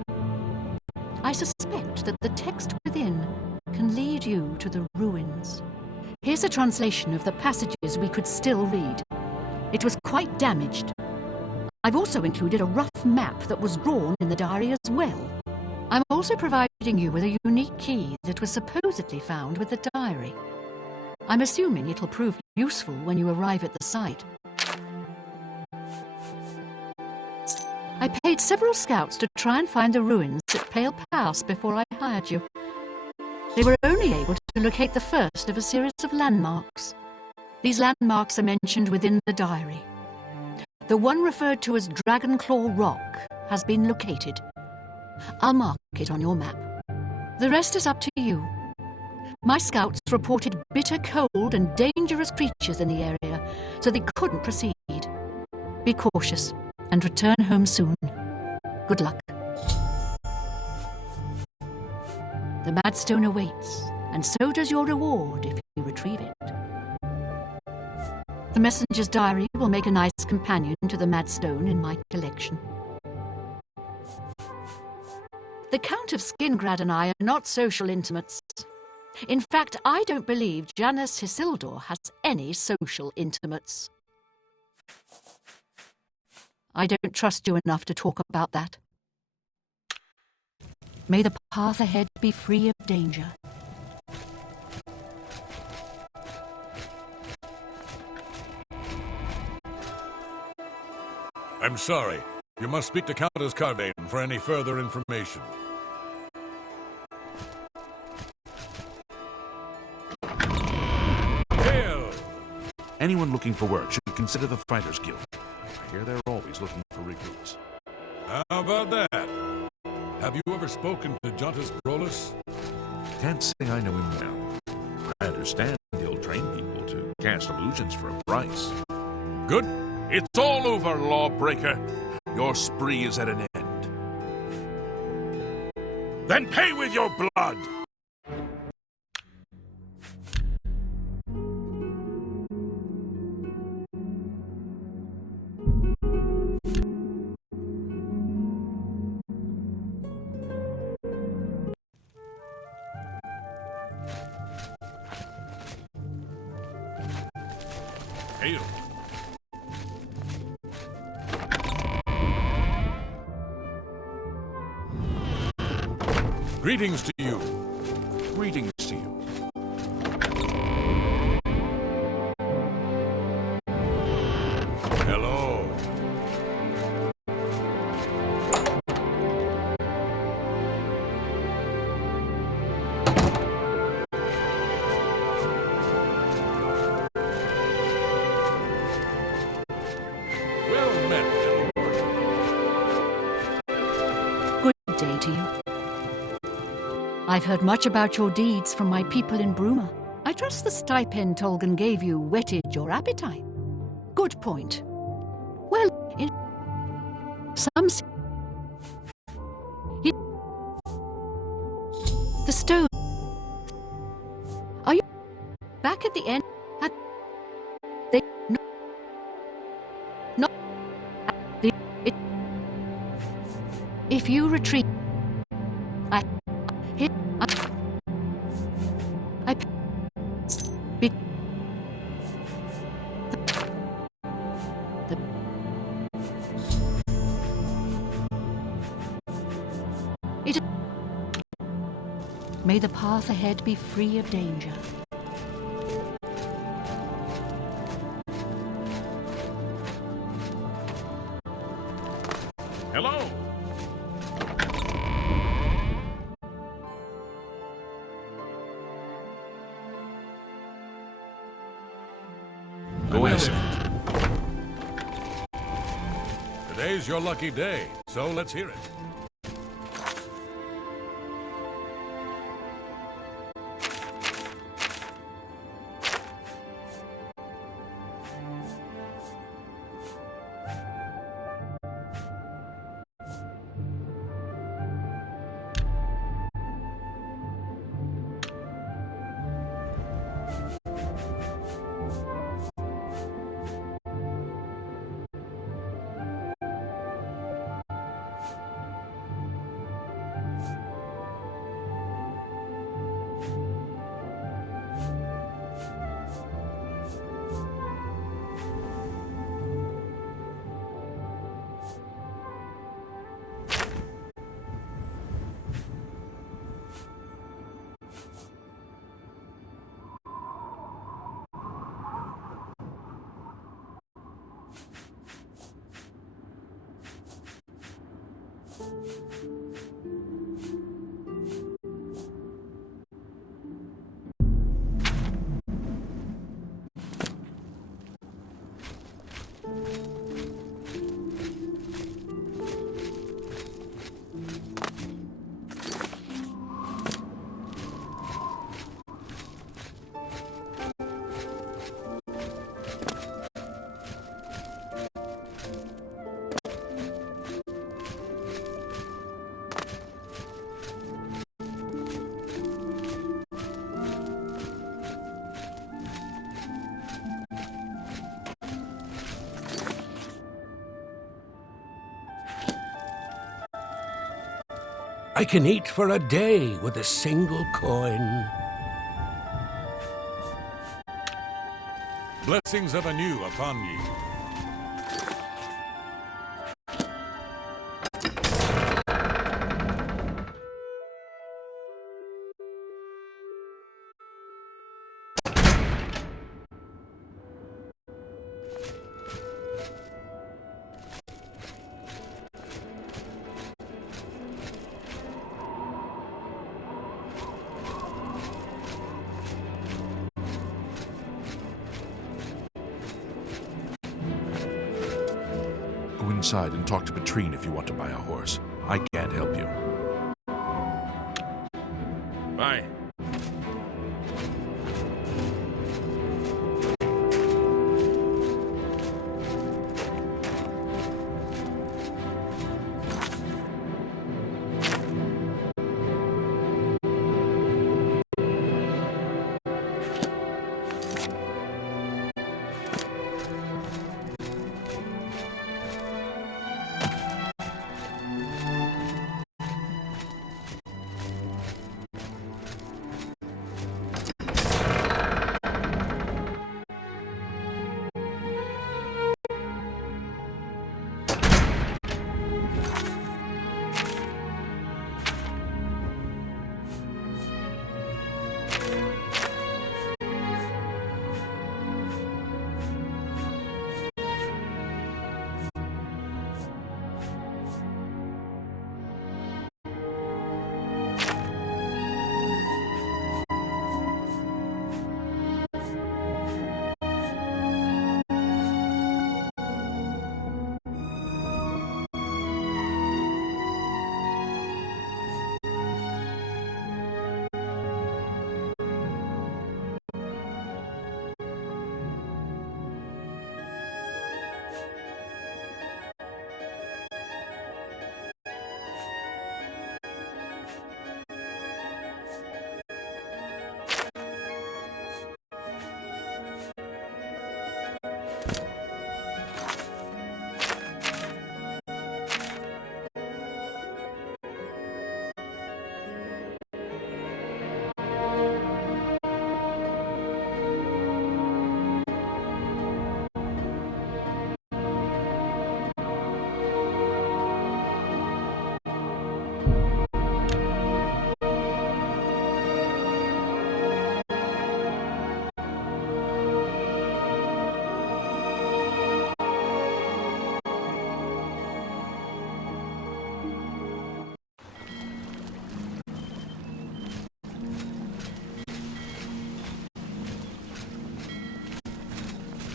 I suspect that the text within can lead you to the ruins. Here's a translation of the passages we could still read. It was quite damaged. I've also included a rough map that was drawn in the diary as well. I'm also providing you with a unique key that was supposedly found with the diary. I'm assuming it'll prove useful when you arrive at the site. I paid several scouts to try and find the ruins at Pale Pass before I hired you. They were only able to locate the first of a series of landmarks. These landmarks are mentioned within the diary. The one referred to as Dragonclaw Rock has been located. I'll mark it on your map. The rest is up to you. My scouts reported bitter cold and dangerous creatures in the area, so they couldn't proceed. Be cautious and return home soon. Good luck. The Madstone awaits, and so does your reward if you retrieve it. The messenger's diary will make a nice companion to the Madstone in my collection. The Count of Skingrad and I are not social intimates. In fact, I don't believe Janus Isildur has any social intimates. I don't trust you enough to talk about that. May the path ahead be free of danger. I'm sorry. You must speak to Countess Carvane for any further information. Hail! Anyone looking for work should consider the Fighters Guild. I hear they're always looking for recruits. How about that? Have you ever spoken to Jontas Brolus? Can't say I know him well. I understand he'll train people to cast illusions for a price. Good. It's all over, lawbreaker. Your spree is at an end. Then pay with your blood! Hail. Greetings to you. Greetings to you. Hello. Well met, little lord. Good day to you. I've heard much about your deeds from my people in Bruma. I trust the stipend Tolgan gave you whetted your appetite. Good point. Well, in some the stone. Are you back at the end? At they no, the it. If you retreat, I be, the it may the path ahead be free of danger. Hello. Go ahead. Today's your lucky day, so let's hear it. I can eat for a day with a single coin. Blessings of anew upon ye. Go inside and talk to Petrine if you want to buy a horse. I can't help you. Bye.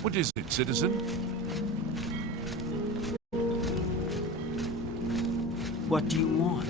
What is it, citizen? What do you want?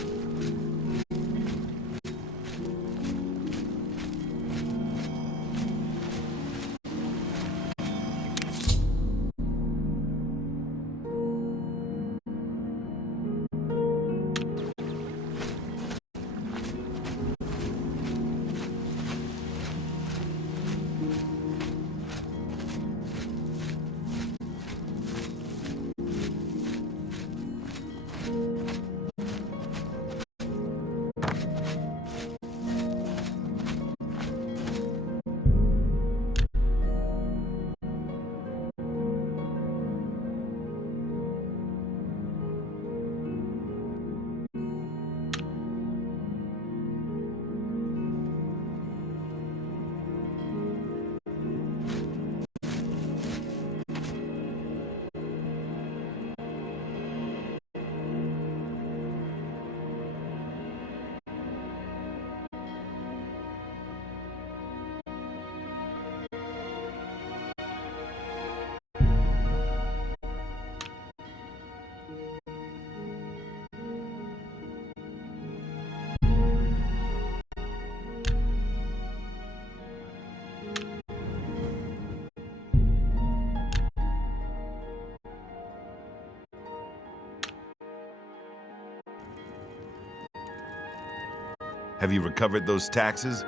Have you recovered those taxes?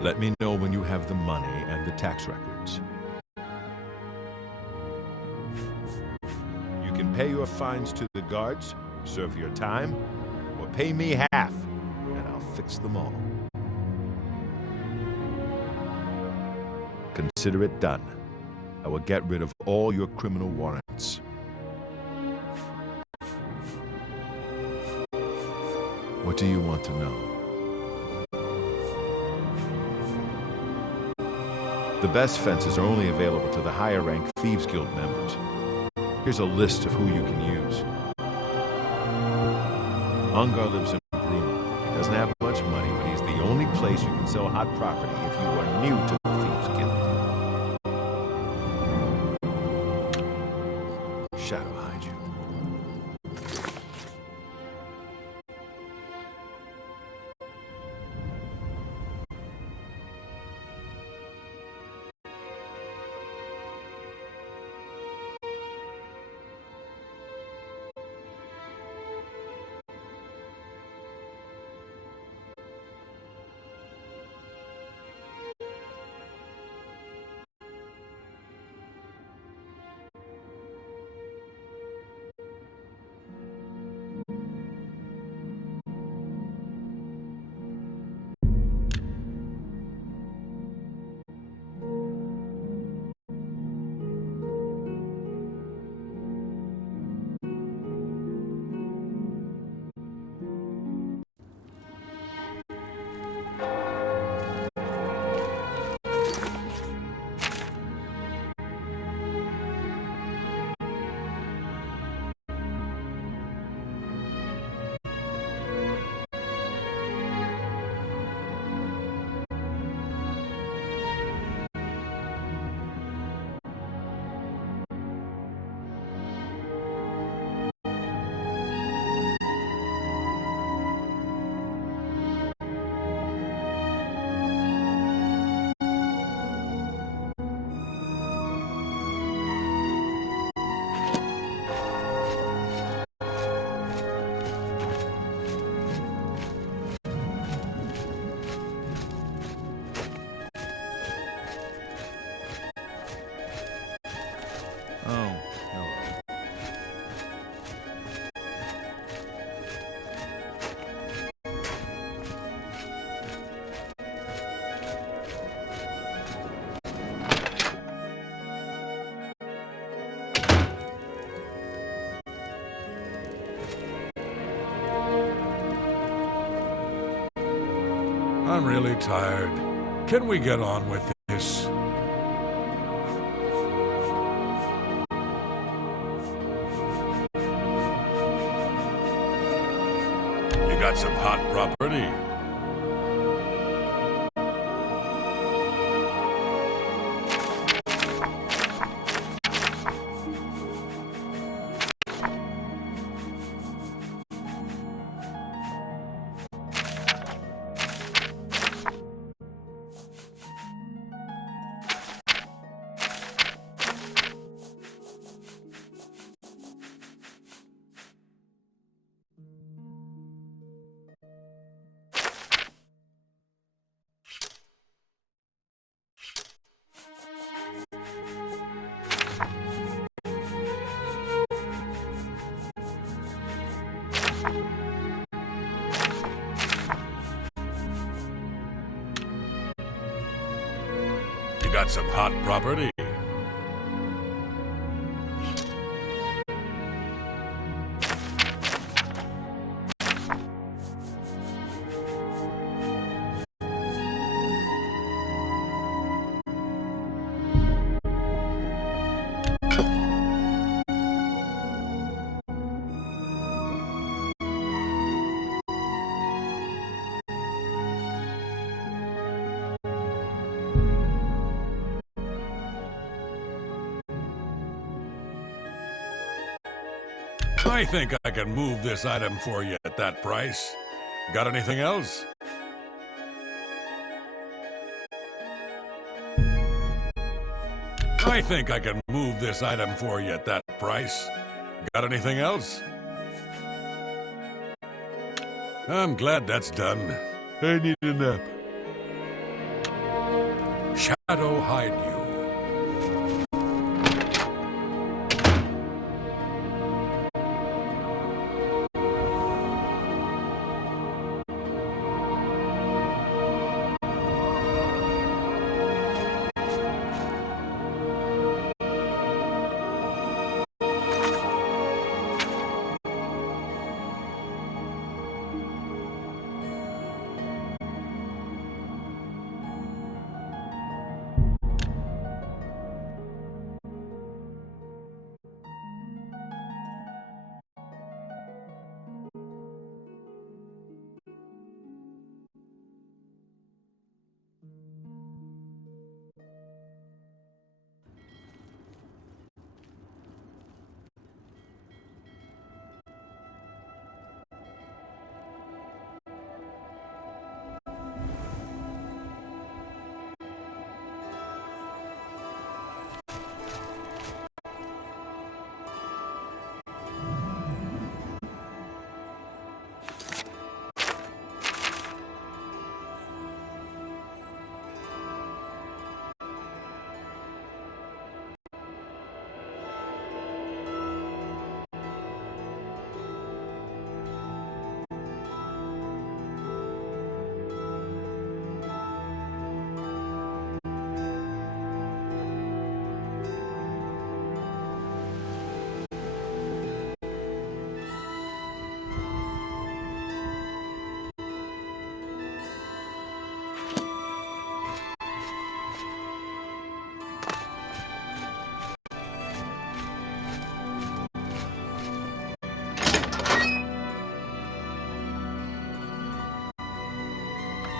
Let me know when you have the money and the tax records. You can pay your fines to the guards, serve your time, or pay me half, and I'll fix them all. Consider it done. I will get rid of all your criminal warrants. What do you want to know? The best fences are only available to the higher-ranked Thieves Guild members. Here's a list of who you can use. Ungar lives in Bruno. He doesn't have much money, but he's the only place you can sell hot property if you are new to the Thieves Guild. Shadow hide you. I'm really tired. Can we get on with this? You got some hot property? You got some hot property? I think I can move this item for you at that price. Got anything else? I think I can move this item for you at that price. Got anything else? I'm glad that's done. I need a nap. Shadow hide you.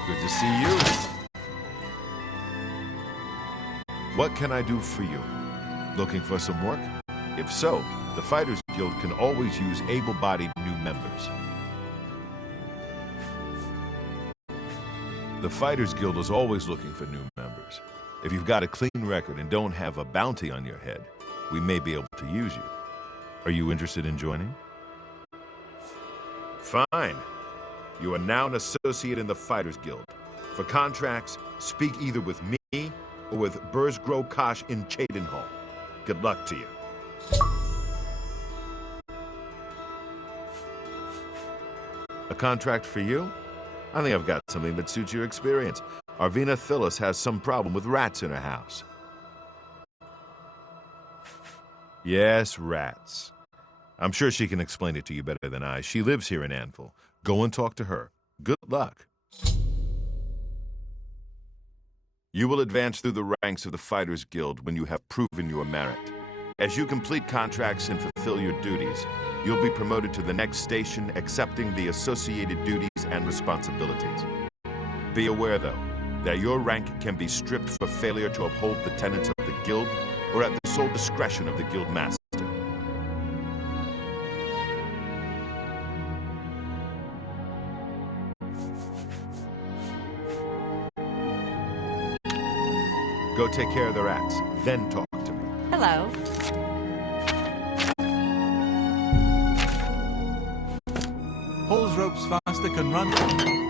Good to see you. What can I do for you? Looking for some work? If so, the Fighters Guild can always use able-bodied new members. The Fighters Guild is always looking for new members. If you've got a clean record and don't have a bounty on your head, we may be able to use you. Are you interested in joining? Fine. You are now an associate in the Fighters Guild. For contracts, speak either with me or with Burzgrow Kosh in Cheydinhall. Good luck to you. A contract for you? I think I've got something that suits your experience. Arvina Phyllis has some problem with rats in her house. Yes, rats. I'm sure she can explain it to you better than I. She lives here in Anvil. Go and talk to her. Good luck. You will advance through the ranks of the Fighters Guild when you have proven your merit. As you complete contracts and fulfill your duties, you'll be promoted to the next station, accepting the associated duties and responsibilities. Be aware, though, that your rank can be stripped for failure to uphold the tenets of the Guild or at the sole discretion of the Guild Master. Go take care of the rats, then talk to me. Hello. Pulls ropes faster can run.